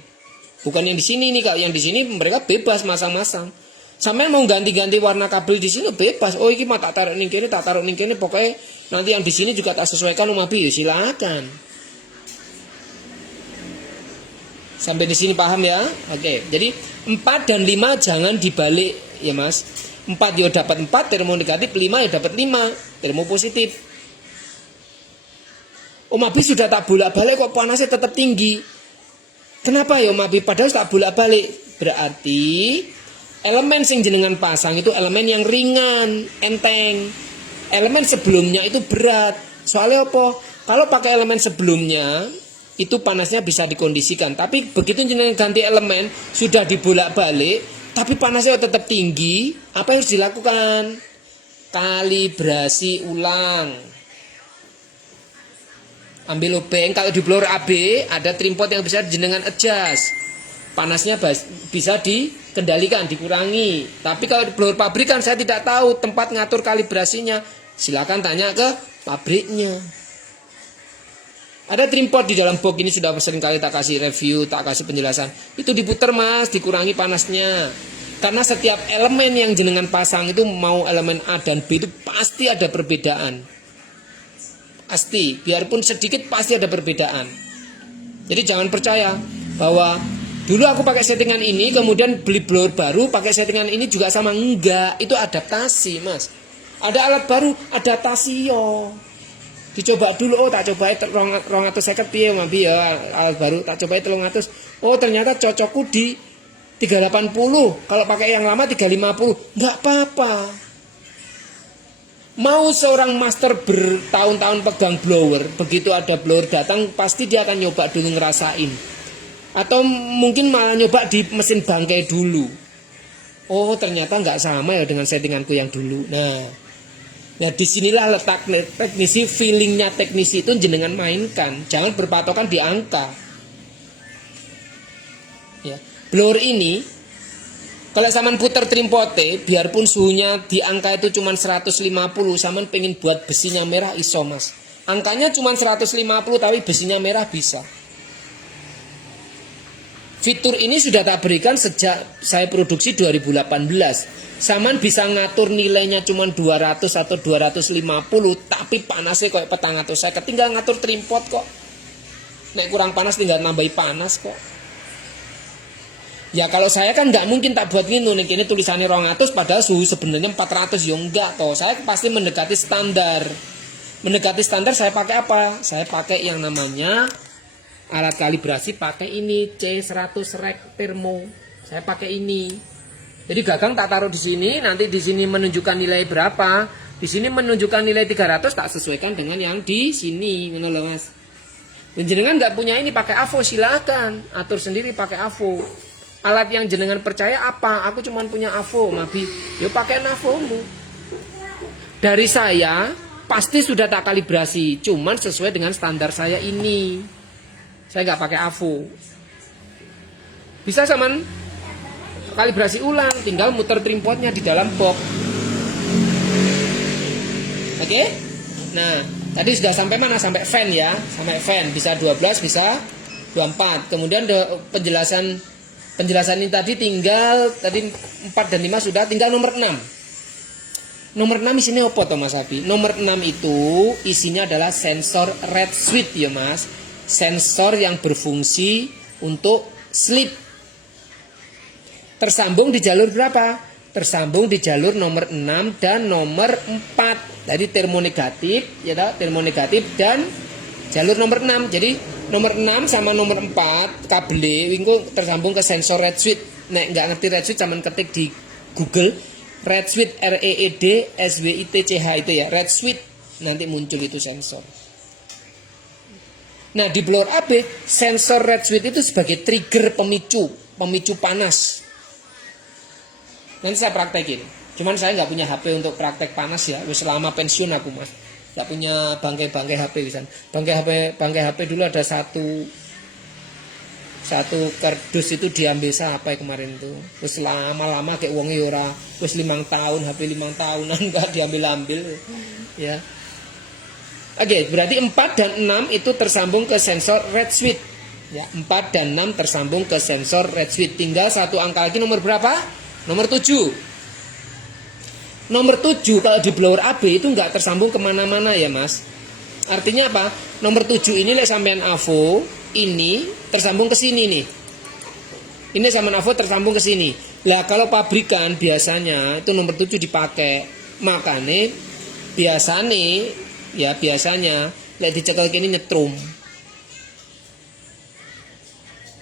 Bukan yang di sini nih, kalau yang di sini mereka bebas masang-masang. Sampai mau ganti-ganti warna kabel di sini bebas. Oh, ini mah tak taruh ning kene, tak taruh ning kene, pokoknya nanti yang di sini juga tak sesuaikan Om Abi, ya silakan. Sampai di sini paham ya? Oke, jadi 4 dan 5 jangan dibalik ya Mas. 4 ya dapat 4 termonegatif, 5 ya dapat 5 termopositif. Om Abi sudah tak bolak-balik kok panasnya tetap tinggi. Kenapa ya Om Abi? Padahal tak bolak-balik. Berarti elemen sing jenengan pasang itu elemen yang ringan, enteng. Elemen sebelumnya itu berat. Soalnya apa? Kalau pakai elemen sebelumnya itu panasnya bisa dikondisikan. Tapi begitu jenengan ganti elemen, sudah dibolak-balik, tapi panasnya tetap tinggi, apa yang harus dilakukan? Kalibrasi ulang. Ambil lubang, kalau di blower AB ada trimpot yang bisa jenengan adjust. Panasnya bisa dikendalikan, dikurangi. Tapi kalau di blower pabrikan saya tidak tahu tempat ngatur kalibrasinya. Silakan tanya ke pabriknya. Ada trimpot di dalam box ini sudah sering kali tak kasih review, tak kasih penjelasan. Itu diputer Mas, dikurangi panasnya. Karena setiap elemen yang jenengan pasang itu mau elemen A dan B itu pasti ada perbedaan. Pasti, biarpun sedikit pasti ada perbedaan. Jadi jangan percaya bahwa dulu aku pakai settingan ini, kemudian beli blower baru pakai settingan ini juga sama. Enggak, itu adaptasi Mas. Ada alat baru, adaptasi yo. Dicoba dulu, oh tak coba 250 piye Mabi ya, alat baru tak coba 300. Oh ternyata cocokku di 380. Kalau pakai yang lama 350. Enggak apa-apa. Mau seorang master bertahun-tahun pegang blower, begitu ada blower datang pasti dia akan nyoba dulu ngerasain. Atau mungkin malah nyoba di mesin bangkai dulu. Oh ternyata nggak sama ya dengan settinganku yang dulu. Nah disinilah letak teknisi, feelingnya teknisi itu jenengan mainkan. Jangan berpatokan di angka. Ya, blower ini kalau saman puter trimpote, biarpun suhunya di angka itu cuma 150, saman pengen buat besinya merah iso Mas. Angkanya cuma 150 tapi besinya merah bisa. Fitur ini sudah tak berikan sejak saya produksi 2018. Saman bisa ngatur nilainya cuma 200 atau 250, tapi panasnya kayak petang atau saya tinggal ngatur trimpot kok. Nek kurang panas tinggal nambahi panas kok. Ya kalau saya kan nggak mungkin tak buat nginu, nih ini tulisannya 200 padahal suhu sebenarnya 400, ya enggak toh. Saya pasti mendekati standar. Mendekati standar saya pakai apa? Saya pakai yang namanya alat kalibrasi, pakai ini C100 Rec Thermo. Saya pakai ini. Jadi gagang tak taruh di sini, nanti di sini menunjukkan nilai berapa, di sini menunjukkan nilai 300, tak sesuaikan dengan yang di sini, menurut Mas. Dan jenengan nggak punya ini pakai AVO, silakan atur sendiri pakai AVO. Alat yang jenengan percaya apa? Aku cuma punya AVO, Mabi. Yo pakai AVO-mu. Dari saya pasti sudah tak kalibrasi, cuman sesuai dengan standar saya ini. Saya nggak pakai AVO. Bisa saman kalibrasi ulang, tinggal muter trimpotnya di dalam box. Oke? Nah, tadi sudah sampai mana? Sampai fan ya, sampai fan. Bisa 12, bisa 24. Kemudian penjelasan ini tadi tinggal, tadi 4 dan 5 sudah, tinggal nomor 6. Nomor 6 isinya apa toh Mas Abi? Nomor 6 itu isinya adalah sensor red switch ya Mas. Sensor yang berfungsi untuk sleep. Tersambung di jalur berapa? Tersambung di jalur nomor 6 dan nomor 4. Jadi termonegatif, ya toh, termonegatif dan jalur nomor 6. Jadi nomor 6 sama nomor 4 kabel wingko tersambung ke sensor red switch. Nek nggak ngerti red switch, cuman ketik di Google red switch, REED SWITCH itu ya, red switch, nanti muncul itu sensor. Nah, di blower AB sensor red switch itu sebagai trigger pemicu panas. Nanti saya praktekin. Cuman saya nggak punya HP untuk praktek panas ya. Selama pensiun aku mas, nggak punya bangkai HP bisa. Bangkai HP dulu ada satu kardus itu diambil siapa kemarin tuh. Terus lama-lama kayak wong ora. Terus 5 tahun HP 5 tahunan nggak diambil ya. Oke, berarti 4 dan 6 itu tersambung ke sensor red switch. Ya, 4 dan 6 tersambung ke sensor red switch. Tinggal satu angka lagi, nomor berapa? Nomor 7. Nomor 7 kalau di blower AB itu nggak tersambung kemana-mana ya mas. Artinya apa? Nomor 7 ini lek sampean AVO ini tersambung ke sini nih. Ini sampean AVO tersambung ke sini. Lah kalau pabrikan biasanya itu nomor 7 dipakai. Makanya biasanya lek dicekel kini nyetrum.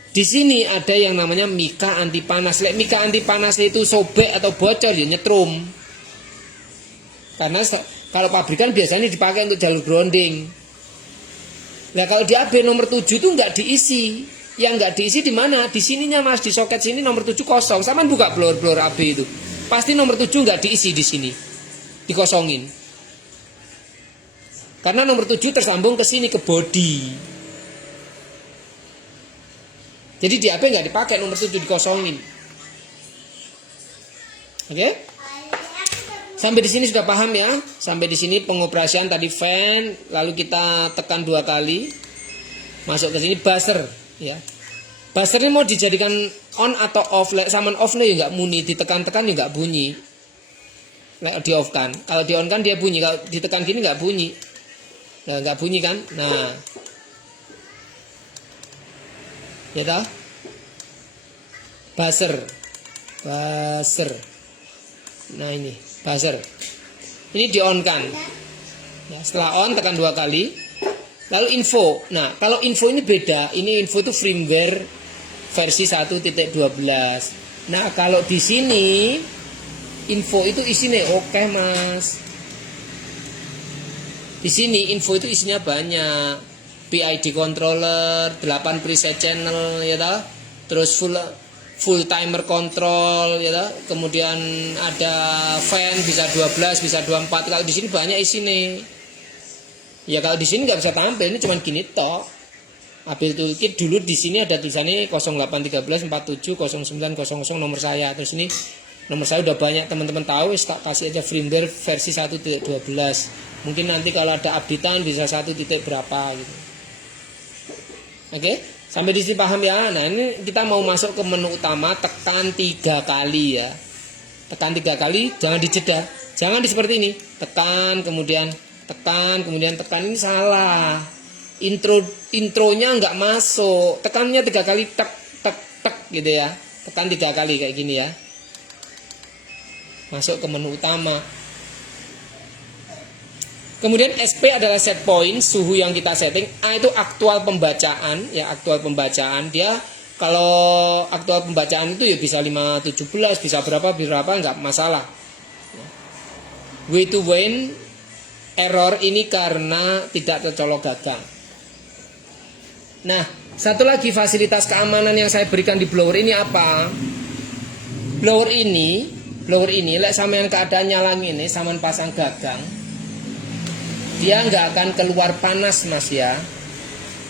Di sini ada yang namanya mika anti panas. Lek mika anti panas itu sobek atau bocor ya nyetrum. Karena kalau pabrikan biasanya dipakai untuk jalur grounding. Nah kalau di AB nomor 7 itu nggak diisi. Yang nggak diisi di mana? Di sininya mas, di soket sini nomor 7 kosong. Sama buka blower AB itu. Pasti nomor 7 nggak diisi di sini. Dikosongin. Karena nomor 7 tersambung ke sini, ke body. Jadi di AB nggak dipakai, nomor 7 dikosongin. Oke? Sampai di sini sudah paham ya? Sampai di sini pengoperasian tadi fan, lalu kita tekan 2 kali. Masuk ke sini buzzer, ya. Buzzer ini mau dijadikan on atau off. Saman off-nya ya nggak bunyi, ditekan-tekan ya nggak bunyi. Di off kan. Kalau di on kan dia bunyi, kalau ditekan gini nggak bunyi. Nah, nggak bunyi kan? Nah. Ya toh? Buzzer. Nah ini buzzer. Ini di on kan. Ya, setelah on tekan 2 kali. Lalu info. Nah kalau info ini beda. Ini info itu firmware versi 1.12. Nah kalau di sini info itu isinya oke mas. Di sini info itu isinya banyak. PID controller, 8 preset channel ya toh. Terus full timer control ya toh. Kemudian ada fan bisa 12, bisa 24. Kalau di sini banyak isinya. Ya kalau di sini nggak bisa tampil, ini cuma gini toh. Abil toolkit dulu di sini ada tulisannya 0813 47 09 00 nomor saya. Terus ini nomor saya udah banyak teman-teman tahu, tak kasih aja firmware versi 1.12. Mungkin nanti kalau ada updatean bisa 1 titik berapa gitu. Oke, sampai di sini paham ya. Nah ini kita mau masuk ke menu utama, tekan 3 kali ya. Tekan 3 kali, jangan dijeda. Jangan seperti ini. Tekan kemudian tekan ini salah. Intronya nggak masuk. Tekannya 3 kali tek gitu ya. Tekan 3 kali kayak gini ya. Masuk ke menu utama. Kemudian SP adalah set point, suhu yang kita setting. A itu aktual pembacaan, ya aktual pembacaan. Dia kalau aktual pembacaan itu ya bisa 517, bisa berapa nggak masalah. Way to win error ini karena tidak tercolok gagang. Nah, satu lagi fasilitas keamanan yang saya berikan di blower ini apa? Blower ini, lek sampean keadaan nyala ini, sampean pasang gagang, dia nggak akan keluar panas mas ya.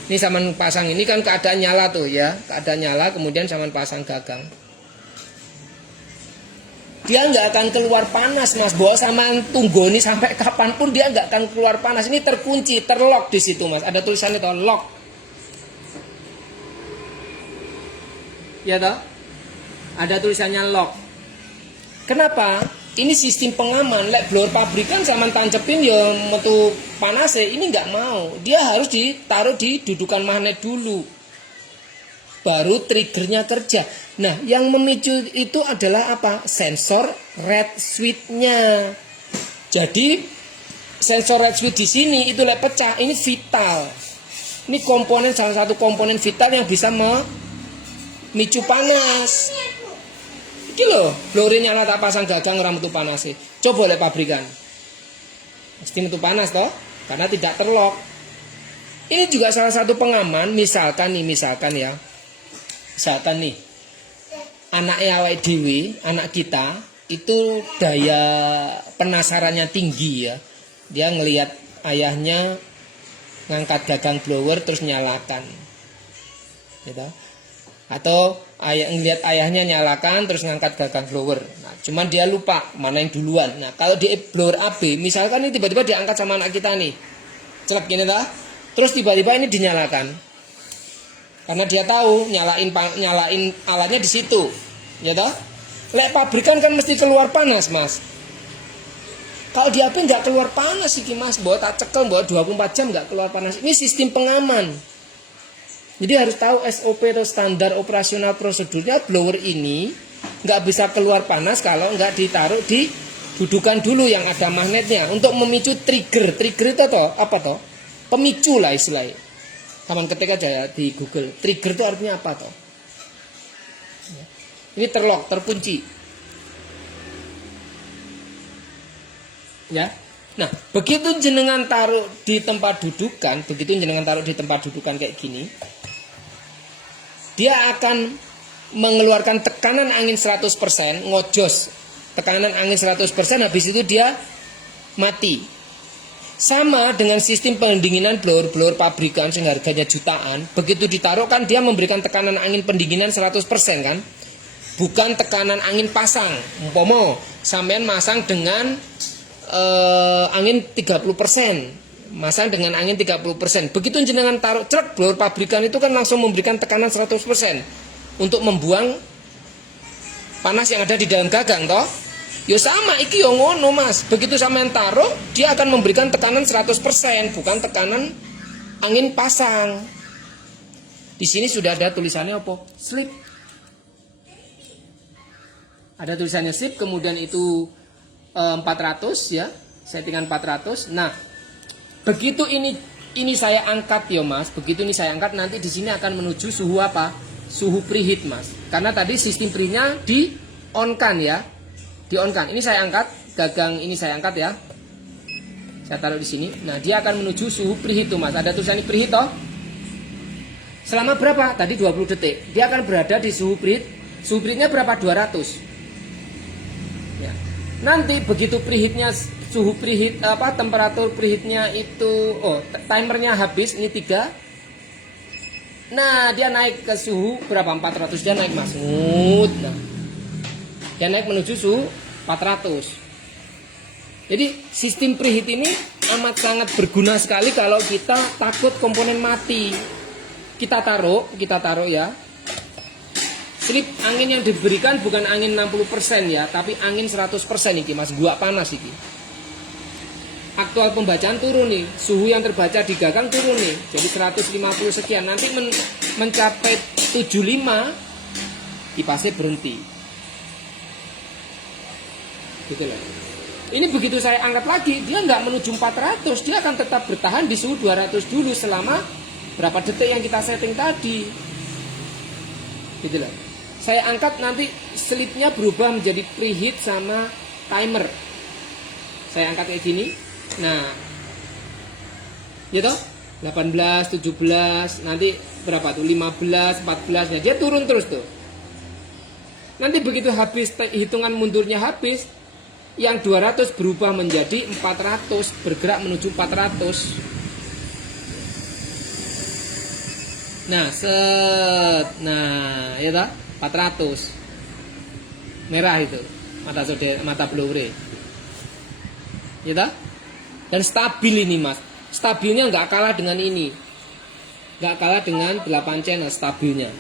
Ini sampean pasang ini kan keadaan nyala tuh ya, keadaan nyala kemudian sampean pasang gagang. Dia nggak akan keluar panas mas, bawa sampean tunggu ini sampai kapanpun dia nggak akan keluar panas. Ini terkunci, terlock di situ mas. Ada tulisannya tuh lock. Ya toh? Ada tulisannya lock. Kenapa? Ini sistem pengaman. Lek blower pabrikan sama tancepin ya metu panas ya. Ini nggak mau. Dia harus ditaruh di dudukan magnet dulu. Baru triggernya kerja. Nah, yang memicu itu adalah apa? Sensor red switch-nya. Jadi sensor red switch di sini itu lek pecah, ini vital. Ini komponen, salah satu komponen vital yang bisa memicu panas. Iki lho, blower nyala tak pasang gagang ora metu panas. Coba oleh pabrikan. Mesti metu panas toh, karena tidak terlock. Ini juga salah satu pengaman, misalkan nih, anaknya awake dhewe, anak kita itu daya penasarannya tinggi ya. Dia ngelihat ayahnya ngangkat gagang blower terus nyalakan. Gitu. Atau ngelihat ayahnya nyalakan terus ngangkat gagang blower. Nah, cuman dia lupa mana yang duluan. Nah, kalau di blower AB, misalkan ini tiba-tiba diangkat sama anak kita nih. Celep gini dah. Terus tiba-tiba ini dinyalakan. Karena dia tahu nyalain alatnya di situ. Ya toh? Lek pabrikan kan mesti keluar panas, Mas. Kalau di api nggak keluar panas sih, Mas. Bawa tak cekel, bawa 24 jam nggak keluar panas. Ini sistem pengaman. Jadi harus tahu SOP atau standar operasional prosedurnya. Blower ini nggak bisa keluar panas kalau nggak ditaruh di dudukan dulu yang ada magnetnya untuk memicu trigger. Trigger itu apa toh? Pemicu lah istilahnya. Taman ketik aja ya di Google. Trigger itu artinya apa toh? Ini terlock, terkunci. Ya. Nah, begitu jenengan taruh di tempat dudukan kayak gini, dia akan mengeluarkan tekanan angin 100%, ngojos. Tekanan angin 100%, habis itu dia mati. Sama dengan sistem pendinginan blower pabrikan yang harganya jutaan, begitu ditaruh kan dia memberikan tekanan angin pendinginan 100% kan? Bukan tekanan angin pasang. Umpama sampean masang dengan angin 30%. Masang dengan angin 30%. Begitu jenengan taruh truk blower pabrikan itu kan langsung memberikan tekanan 100% untuk membuang panas yang ada di dalam gagang toh. Ya sama iki yo ngono, Mas. Begitu sampean taruh, dia akan memberikan tekanan 100%, bukan tekanan angin pasang. Di sini sudah ada tulisannya apa? Slip. Ada tulisannya slip, kemudian itu 400 ya, settingan 400. Nah, begitu ini saya angkat ya, Mas. Begitu ini saya angkat, nanti di sini akan menuju suhu apa? Suhu preheat, Mas. Karena tadi sistem preheatnya di on kan ya. Di on kan. Ini saya angkat, gagang ini saya angkat ya. Saya taruh di sini. Nah, dia akan menuju suhu preheat tuh, Mas. Ada tulisannya preheat toh. Selama berapa? Tadi 20 detik. Dia akan berada di suhu preheat. Suhu preheatnya berapa? 200. Ya. Nanti begitu preheatnya, suhu preheat temperatur preheatnya itu timernya habis, ini 3. Nah, dia naik ke suhu berapa? 400. Dia naik, Mas. Nah, dia naik menuju suhu 400. Jadi sistem preheat ini amat sangat berguna sekali kalau kita takut komponen mati. Kita taruh ya. Slip angin yang diberikan bukan angin 60% ya, tapi angin 100% iki, Mas. Gua panas iki. Aktual pembacaan turun nih, suhu yang terbaca di gagang turun nih, jadi 150 sekian. Nanti mencapai 75, kipasnya berhenti. Gitu loh. Ini begitu saya angkat lagi, dia nggak menuju 400, dia akan tetap bertahan di suhu 200 dulu selama berapa detik yang kita setting tadi. Gitu loh. Saya angkat nanti slipnya berubah menjadi preheat sama timer. Saya angkat kayak gini. Nah, gitu, 18, 17, nanti berapa tuh? 15, 14, ya dia turun terus tuh. Nanti begitu habis, hitungan mundurnya habis, yang 200 berubah menjadi 400, bergerak menuju 400. Nah, nah, ya toh, 400. Merah itu, mata blower. Ya toh? Dan stabil ini, Mas. Stabilnya nggak kalah dengan ini. Nggak kalah dengan 8 channel stabilnya.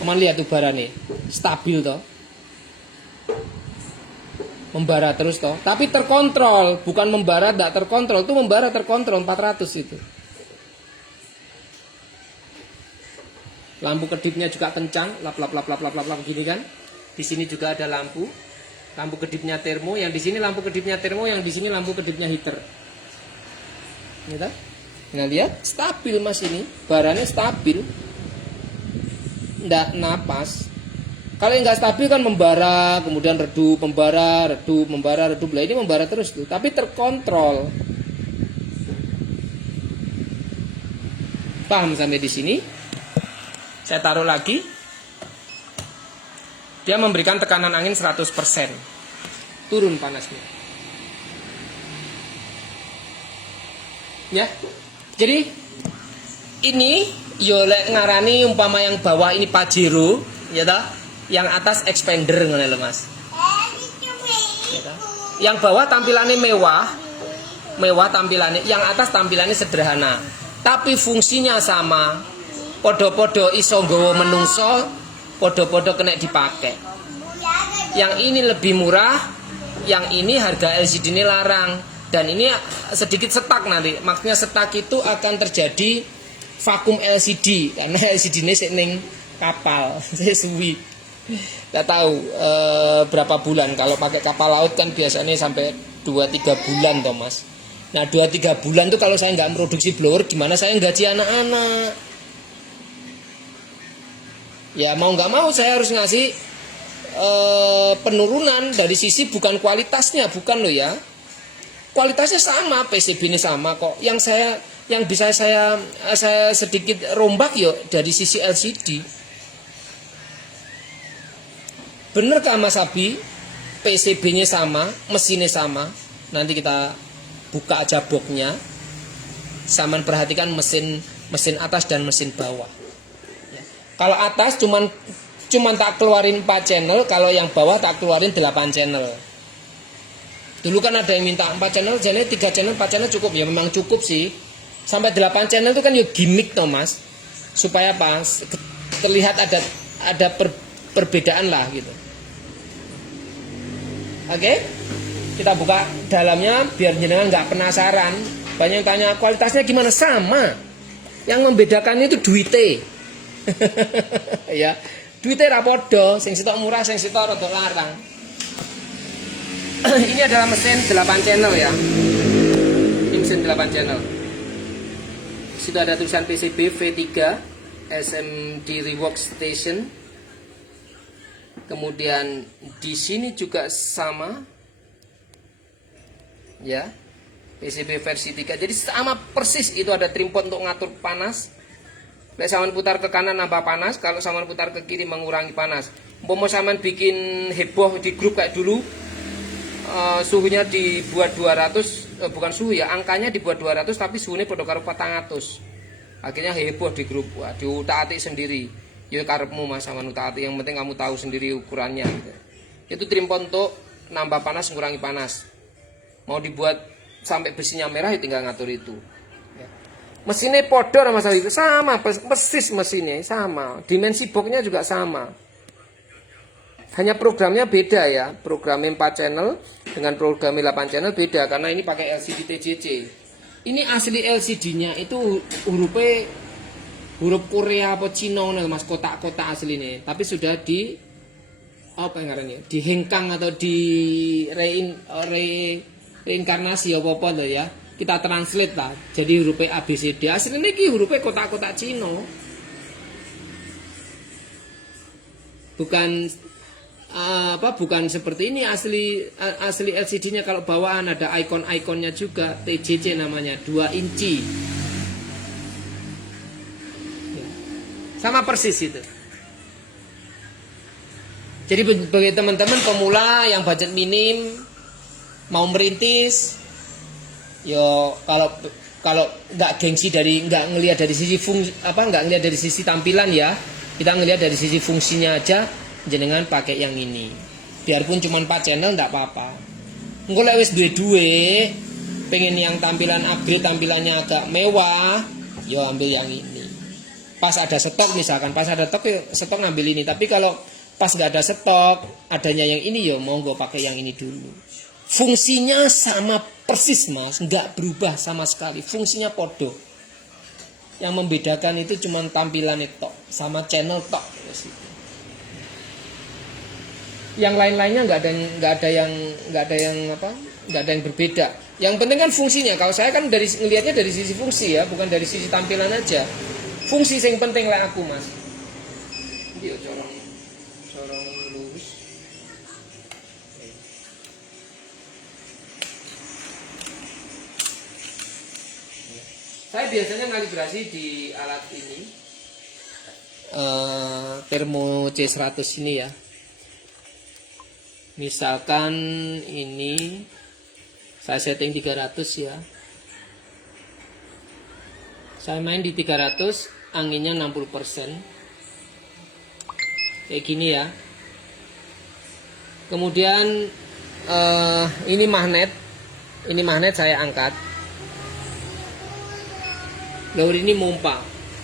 Teman lihat tuh bara nih. Stabil toh. Membara terus toh. Tapi terkontrol. Bukan membara nggak terkontrol. Itu membara terkontrol 400 itu. Lampu kedipnya juga kencang. Lap gini kan. Di sini juga ada lampu. Lampu kedipnya termo. Yang di sini lampu kedipnya termo. Yang di sini lampu kedipnya heater. Gitu. Nah, lihat stabil, Mas, ini baranya stabil, nggak napas. Kalau yang nggak stabil kan membara, kemudian redup, membara, redup, membara, redup. Lah ini membara terus tuh, tapi terkontrol. Paham sampai di sini? Saya taruh lagi. Dia memberikan tekanan angin 100%. Turun panasnya. Ya. Jadi ini yo lek ngarani umpama yang bawah ini Pajero, ya toh? Yang atas expander ngono lho Mas. Ya, yang bawah tampilannya mewah. Mewah tampilannya, yang atas tampilannya sederhana. Tapi fungsinya sama. Podo-podo iso nggawa menungso, podo-podo kena dipakai. Yang ini lebih murah, yang ini harga LCD ini larang, dan ini sedikit stuck nanti. Maksudnya stuck itu akan terjadi vakum LCD karena LCD ini ning kapal, suwi. Nggak tahu berapa bulan. Kalau pakai kapal laut kan biasanya sampai 2-3 bulan toh Mas. Nah 2-3 bulan tuh kalau saya nggak produksi blower, gimana saya gaji anak-anak? Ya mau nggak mau saya harus ngasih penurunan dari sisi bukan kualitasnya, bukan loh ya. Kualitasnya sama, PCB ini sama kok. Yang bisa saya sedikit rombak yo dari sisi LCD. Benerkah Mas Abi? PCB-nya sama, mesinnya sama. Nanti kita buka aja boxnya. Saman perhatikan mesin atas dan mesin bawah. Ya. Kalau atas cuman tak keluarin 4 channel, kalau yang bawah tak keluarin 8 channel. Dulu kan ada yang minta 4 channel, jadi 3 channel, 4 channel cukup. Ya memang cukup sih. Sampai 8 channel itu kan ya gimmick toh Mas. Supaya apa? Terlihat ada perbedaan lah gitu. Oke, kita buka dalamnya biar jenengan nggak penasaran. Banyak yang tanya kualitasnya gimana, sama. Yang membedakan itu duite. Ya, duite rapodo, sing sitok murah, sing sitok rada larang. Ini adalah mesin 8 channel ya. Ini mesin 8 channel. Situ ada tulisan PCB V3 SMD Rework Station. Kemudian di sini juga sama, ya, PCB versi 3. Jadi sama persis, itu ada trim pot untuk ngatur panas. Kalau saman putar ke kanan nambah panas, kalau saman putar ke kiri mengurangi panas. Umpama saman bikin heboh di grup kayak dulu, suhunya dibuat 200, bukan suhu ya, angkanya dibuat 200 tapi suhunya pada karo 400. Akhirnya heboh di grup, wah diutak-atik sendiri. Ya karepmu Mas sama nutak, yang penting kamu tahu sendiri ukurannya gitu. Itu trim pot untuk nambah panas, mengurangi panas. Mau dibuat sampai besinya merah ya tinggal ngatur itu. Ya. Mesinnya podo masalah itu sama, persis mesinnya sama. Dimensi boxnya juga sama. Hanya programnya beda ya. Programnya 4 channel dengan programnya 8 channel beda karena ini pakai LCD TCC. Ini asli LCD-nya itu huruf Korea apa Cina Mas, kotak-kotak aslinya, tapi sudah di apa yang ngarannya, dihengkang atau di reinkarnasi apa tuh ya, kita translate lah jadi huruf ABCD. Aslinya ini hurufnya kotak-kotak Cina, bukan seperti ini. Asli LCD-nya kalau bawaan ada icon-iconnya juga, TCC namanya, 2 inci. Sama persis itu. Jadi bagi teman-teman pemula yang budget minim mau merintis, yo kalau nggak gengsi nggak ngelihat dari sisi nggak ngelihat dari sisi tampilan ya, kita ngelihat dari sisi fungsinya aja, jenengan pakai yang ini. Biarpun cuma 4 channel nggak apa-apa. Engko lek wis duwe pengen yang tampilan upgrade, tampilannya agak mewah, yo ambil yang ini. Pas ada stok misalkan, pas ada stok ngambil ini. Tapi kalau pas nggak ada stok, adanya yang ini ya monggo pakai yang ini dulu. Fungsinya sama persis Mas, nggak berubah sama sekali. Fungsinya podo. Yang membedakan itu cuma tampilannya tok sama channel tok. Yang lain-lainnya nggak ada yang berbeda. Yang penting kan fungsinya. Kalau saya kan ngelihatnya dari sisi fungsi ya, bukan dari sisi tampilan aja. Fungsi yang penting lah aku Mas. Iya corong. corong lurus. Saya biasanya kalibrasi di alat ini, Thermo C100 ini ya. Misalkan ini saya setting 300 ya. Saya main di 300, anginnya 60%. Kayak gini ya. Kemudian ini magnet. Ini magnet saya angkat. Lalu ini mompa.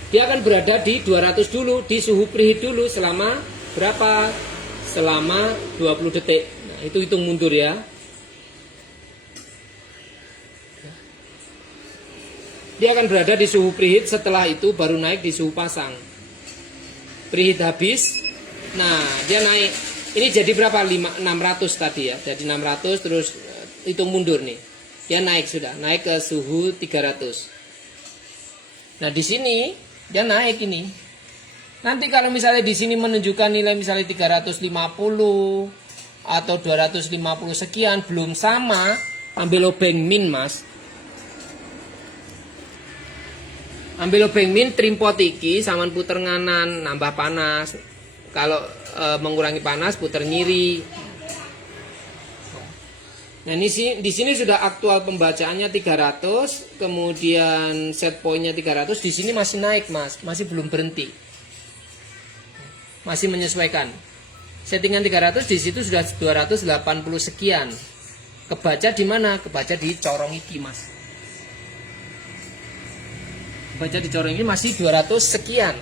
Dia akan berada di 200 dulu, di suhu preheat dulu selama berapa? Selama 20 detik. Nah, itu hitung mundur ya. Dia akan berada di suhu preheat, setelah itu baru naik di suhu pasang. Preheat habis. Nah, dia naik. Ini jadi berapa? 600 tadi ya. Jadi 600 terus hitung mundur nih. Dia naik sudah, naik ke suhu 300. Nah, di sini dia naik ini. Nanti kalau misalnya di sini menunjukkan nilai misalnya 350 atau 250 sekian belum sama, ambil lobeng min, Mas. Ambil lobeng min, trimpot iki saman puter nganan, nambah panas. Kalau mengurangi panas, puter nyiri. Nah, ini di sini sudah aktual pembacaannya 300, kemudian set pointnya 300, di sini masih naik, Mas, masih belum berhenti. Masih menyesuaikan. Settingan 300 di situ sudah 280 sekian. Kebaca di mana? Kebaca di corong iki, Mas. Baca di corong ini masih 200 sekian.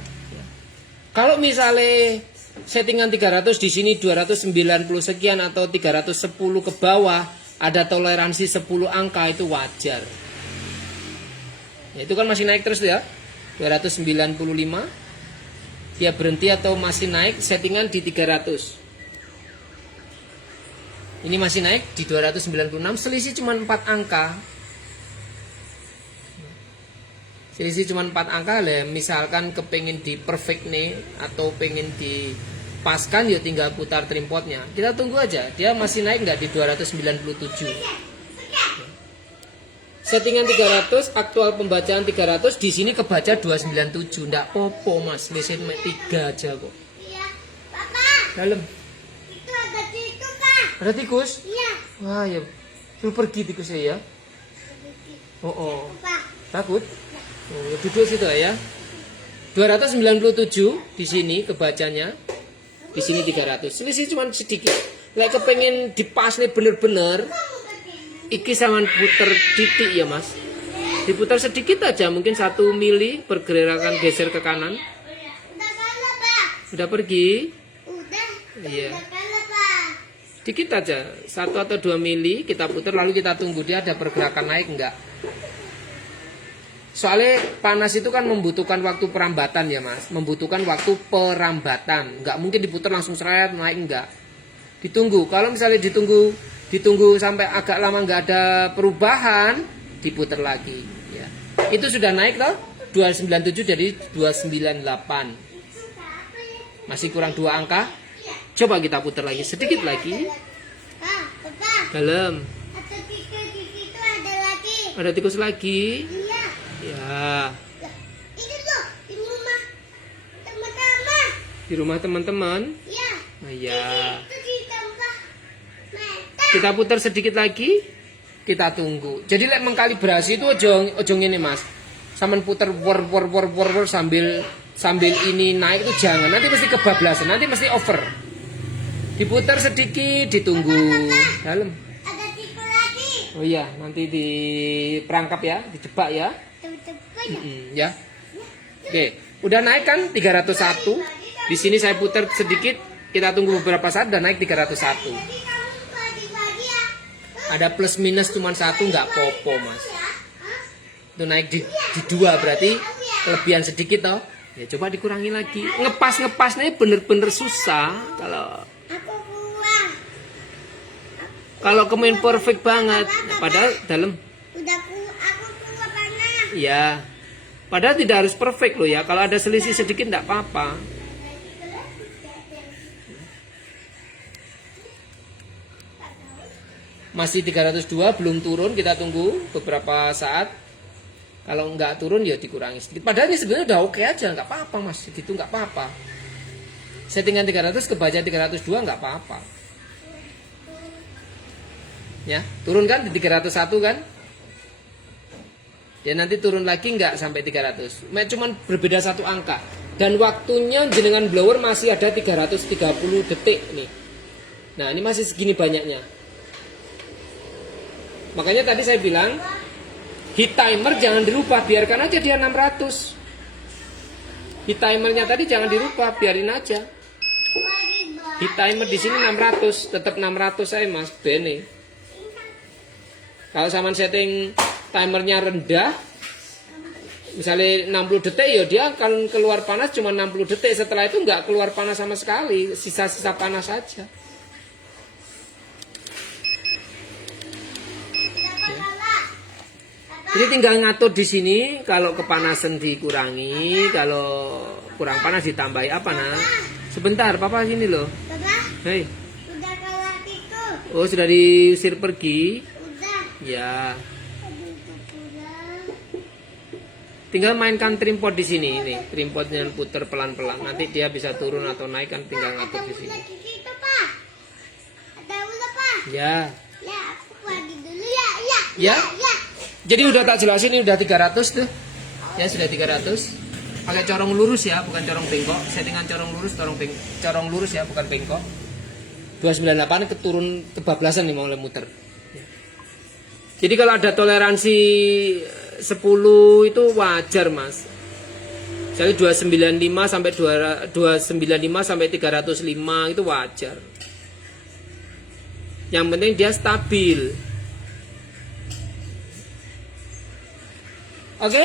Kalau misalnya settingan 300 di sini 290 sekian atau 310 ke bawah, ada toleransi 10 angka, itu wajar. Ya, itu kan masih naik terus ya. 295. Dia berhenti atau masih naik, settingan di 300. Ini masih naik di 296, selisih cuma 4 angka. Selisih cuma 4 angka lah. Misalkan kepengen di perfect nih atau pengen dipaskan, ya tinggal putar trimpotnya. Kita tunggu aja, dia masih naik nggak di 297. Settingan 300, aktual pembacaan 300, di sini kebaca 297. Nggak popo, Mas, selisih 3 aja kok. Iya, Papa. Dalam. Itu ada tikus, Pak. Ada tikus? Iya. Wah, ya. Lu pergi tikusnya ya. Oh. Pak. Takut? Oh, ya duduk situ ya. 297 di sini kebacanya. Di sini 300. Selisih cuma sedikit. Lek kepengen dipasne bener-bener, iki saman puter titik ya, Mas. Diputar sedikit aja, mungkin 1 mili pergerakan geser ke kanan. Udah kalah, Pak. Udah pergi. Udah. Iya. Udah kalah, Pak. Dikit aja, 1 atau 2 mili kita putar, lalu kita tunggu dia ada pergerakan naik enggak. Soalnya panas itu kan membutuhkan waktu perambatan ya, Mas. Membutuhkan waktu perambatan. Enggak mungkin diputar langsung seret naik, enggak. Ditunggu. Kalau misalnya ditunggu sampai agak lama enggak ada perubahan, diputar lagi ya. Itu sudah naik loh. 297 jadi 298. Masih kurang 2 angka. Coba kita putar lagi sedikit lagi. Pak, Papa. Dalam. Ada tikus di situ, ada lagi. Ada tikus lagi. Iya. Ya, Lah, itu tuh di rumah teman-teman. di rumah teman-teman. Iya. Nah, ya. Itu di tempat mata. Kita putar sedikit lagi. Kita tunggu. Jadi lek mengkalibrasi itu ojo ngene, Mas. Saman putar wor sambil ini naik itu jangan. Nanti mesti kebablasan, nanti mesti over. Diputar sedikit, ditunggu. Dalam. Ada tikus lagi. Oh iya, nanti diperangkap ya, dijebak ya. Teman-teman. Ya. Oke, udah naik kan 301. Di sini saya putar sedikit, kita tunggu beberapa saat dan naik 301. Jadi kamu bagi-bagi ya. Ada plus minus cuma 1, nggak popo, Mas. Hah? Itu naik di 2 berarti kelebihan sedikit toh. Ya coba dikurangi lagi. Ngepasnya bener-bener susah Aku buang. kalau kemain perfect banget. Padahal dalam Aku buang panas. ya. Padahal tidak harus perfect loh ya. Kalau ada selisih sedikit enggak apa-apa. Masih 302 belum turun, kita tunggu beberapa saat. Kalau nggak turun ya dikurangi sedikit. Padahal ini sebenarnya udah oke aja, nggak apa-apa mas, gitu nggak apa-apa. Settingan 300 kebaca 302 nggak apa-apa. Ya, turun kan di 301 kan? Ya nanti turun lagi nggak sampai 300. Cuman berbeda satu angka. Dan waktunya jenengan blower masih ada 330 detik nih. Nah ini masih segini banyaknya. Makanya tadi saya bilang heat timer jangan dirubah, biarkan aja dia 600. Heat timernya tadi jangan dirubah, biarin aja. Heat timer di sini 600, tetap 600 saya mas, bene. Kalau sama setting timernya rendah, misalnya 60 detik ya dia akan keluar panas cuma 60 detik. Setelah itu nggak keluar panas sama sekali, sisa-sisa panas saja. Jadi tinggal ngatur di sini, kalau kepanasan dikurangi, kalau kurang panas ditambahi apa nah? Sebentar, papa sini loh. Papa, Hei, udah keluar itu. oh sudah diusir pergi? Udah. Ya, Aduh, kurang. tinggal mainkan trimpot di sini ini, trimpotnya putar pelan-pelan. Nanti dia bisa turun atau naik kan tinggal ngatur di sini. Ada di situ, Pak. Ada ular, Pak. Ya, Ya, aku pergi dulu ya. Ya. Ya? Ya. jadi udah tak jelasin ini udah 300 tuh. Ya sudah 300. Pakai corong lurus ya, bukan corong bengkok. Settingan corong lurus, corong lurus ya, bukan bengkok. 298 keturun kebablasan nih mau muter. Jadi kalau ada toleransi 10 itu wajar mas. Jadi 295 sampai 295 sampai 305 itu wajar. Yang penting dia stabil. Oke?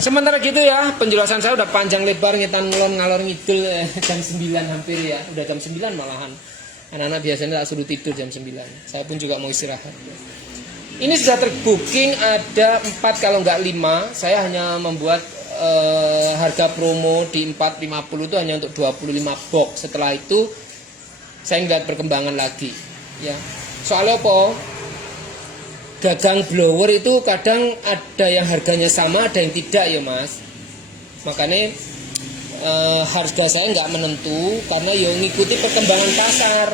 Sementara gitu ya, penjelasan saya udah panjang lebar ngetan ngelon ngalor ngidul jam 9 hampir ya. Udah jam 9 malahan. Anak-anak biasanya tak suruh tidur jam 9. Saya pun juga mau istirahat. Ini sudah terbooking ada 4 kalau nggak 5. Saya hanya membuat harga promo di 450 itu hanya untuk 25 box. Setelah itu saya ngeliat perkembangan lagi. Ya, soalnya apa? Gagang blower itu kadang ada yang harganya sama, ada yang tidak ya mas. Makanya harga saya nggak menentu karena ya ngikuti perkembangan pasar.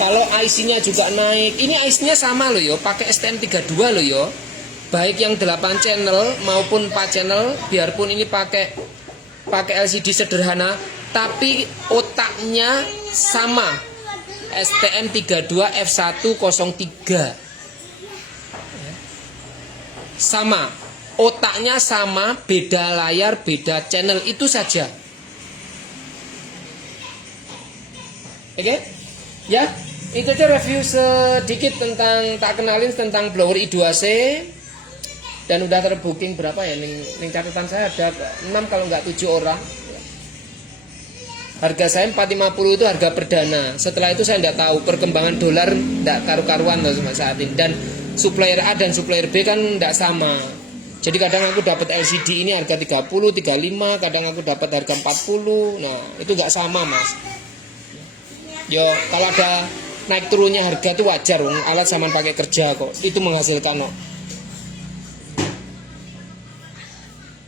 Kalau IC-nya juga naik, ini IC-nya sama loh yo, pakai STM32 loh yo. Baik yang 8 channel maupun 4 channel, biarpun ini pakai LCD sederhana, tapi otaknya sama. STM32 F103. Sama, otaknya sama, beda layar, beda channel, itu saja. Oke? Ya, itu aja review sedikit tentang tak kenalin tentang blower i2C. Dan udah terbooking berapa ya? Ning catatan saya ada 6 kalau nggak 7 orang. Harga saya 450 itu harga perdana. Setelah itu saya nggak tahu, perkembangan dolar nggak karu-karuan loh saat ini. Dan supplier A dan supplier B kan nggak sama. Jadi kadang aku dapat LCD ini harga 30, 35, kadang aku dapat harga 40. Nah, itu nggak sama, Mas. Yo, kalau ada naik turunnya harga itu wajar, alat sama pakai kerja kok. Itu menghasilkan kok.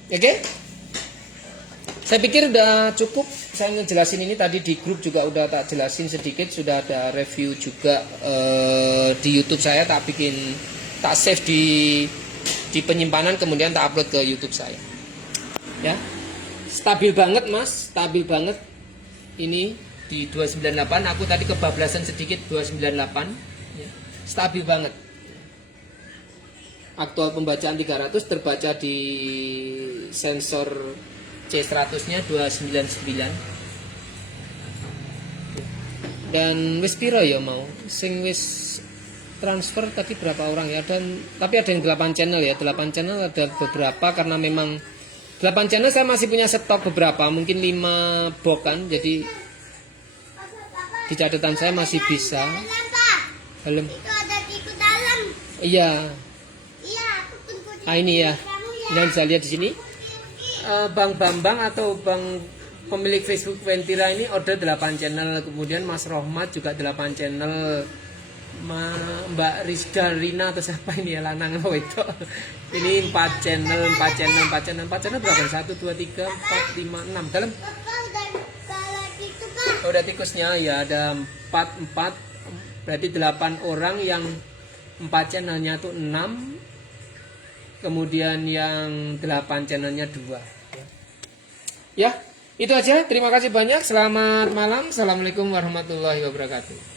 Oke? Saya pikir udah cukup. Saya ngejelasin ini tadi di grup juga udah tak jelasin sedikit. Sudah ada review juga di YouTube saya, tak save di penyimpanan, kemudian tak upload ke YouTube saya. Ya, stabil banget mas, stabil banget. Ini di 298. Aku tadi kebablasan sedikit 298. Ya, stabil banget. Aktual pembacaan 300 terbaca di sensor C100-nya 299. Dan wis piro ya mau? Sing wis transfer tadi berapa orang ya? Tapi ada yang 8 channel ya. 8 channel ada beberapa karena memang 8 channel saya masih punya stok beberapa, mungkin 5 box kan. Jadi di catatan saya masih bisa. Dalam. Itu ada tikus dalam. Iya. Iya, aku tunggu di Ah ini ya. kamu ya. Anda bisa lihat di sini. Bang Bambang atau Bang pemilik Facebook Ventira ini order 8 channel. Kemudian Mas Rohmat juga 8 channel. Mbak Rizka Rina atau siapa ini ya, lanang apa itu. Ini 4 channel berapa? 1, 2, 3, 4, 5, 6 dalam. Papa udah kalah itu Pak. Udah tikusnya ya ada 4 berarti 8 orang yang 4 channelnya tuh 6, kemudian yang 8 channelnya 2. Ya, itu aja. Terima kasih banyak. Selamat malam. Assalamualaikum warahmatullahi wabarakatuh.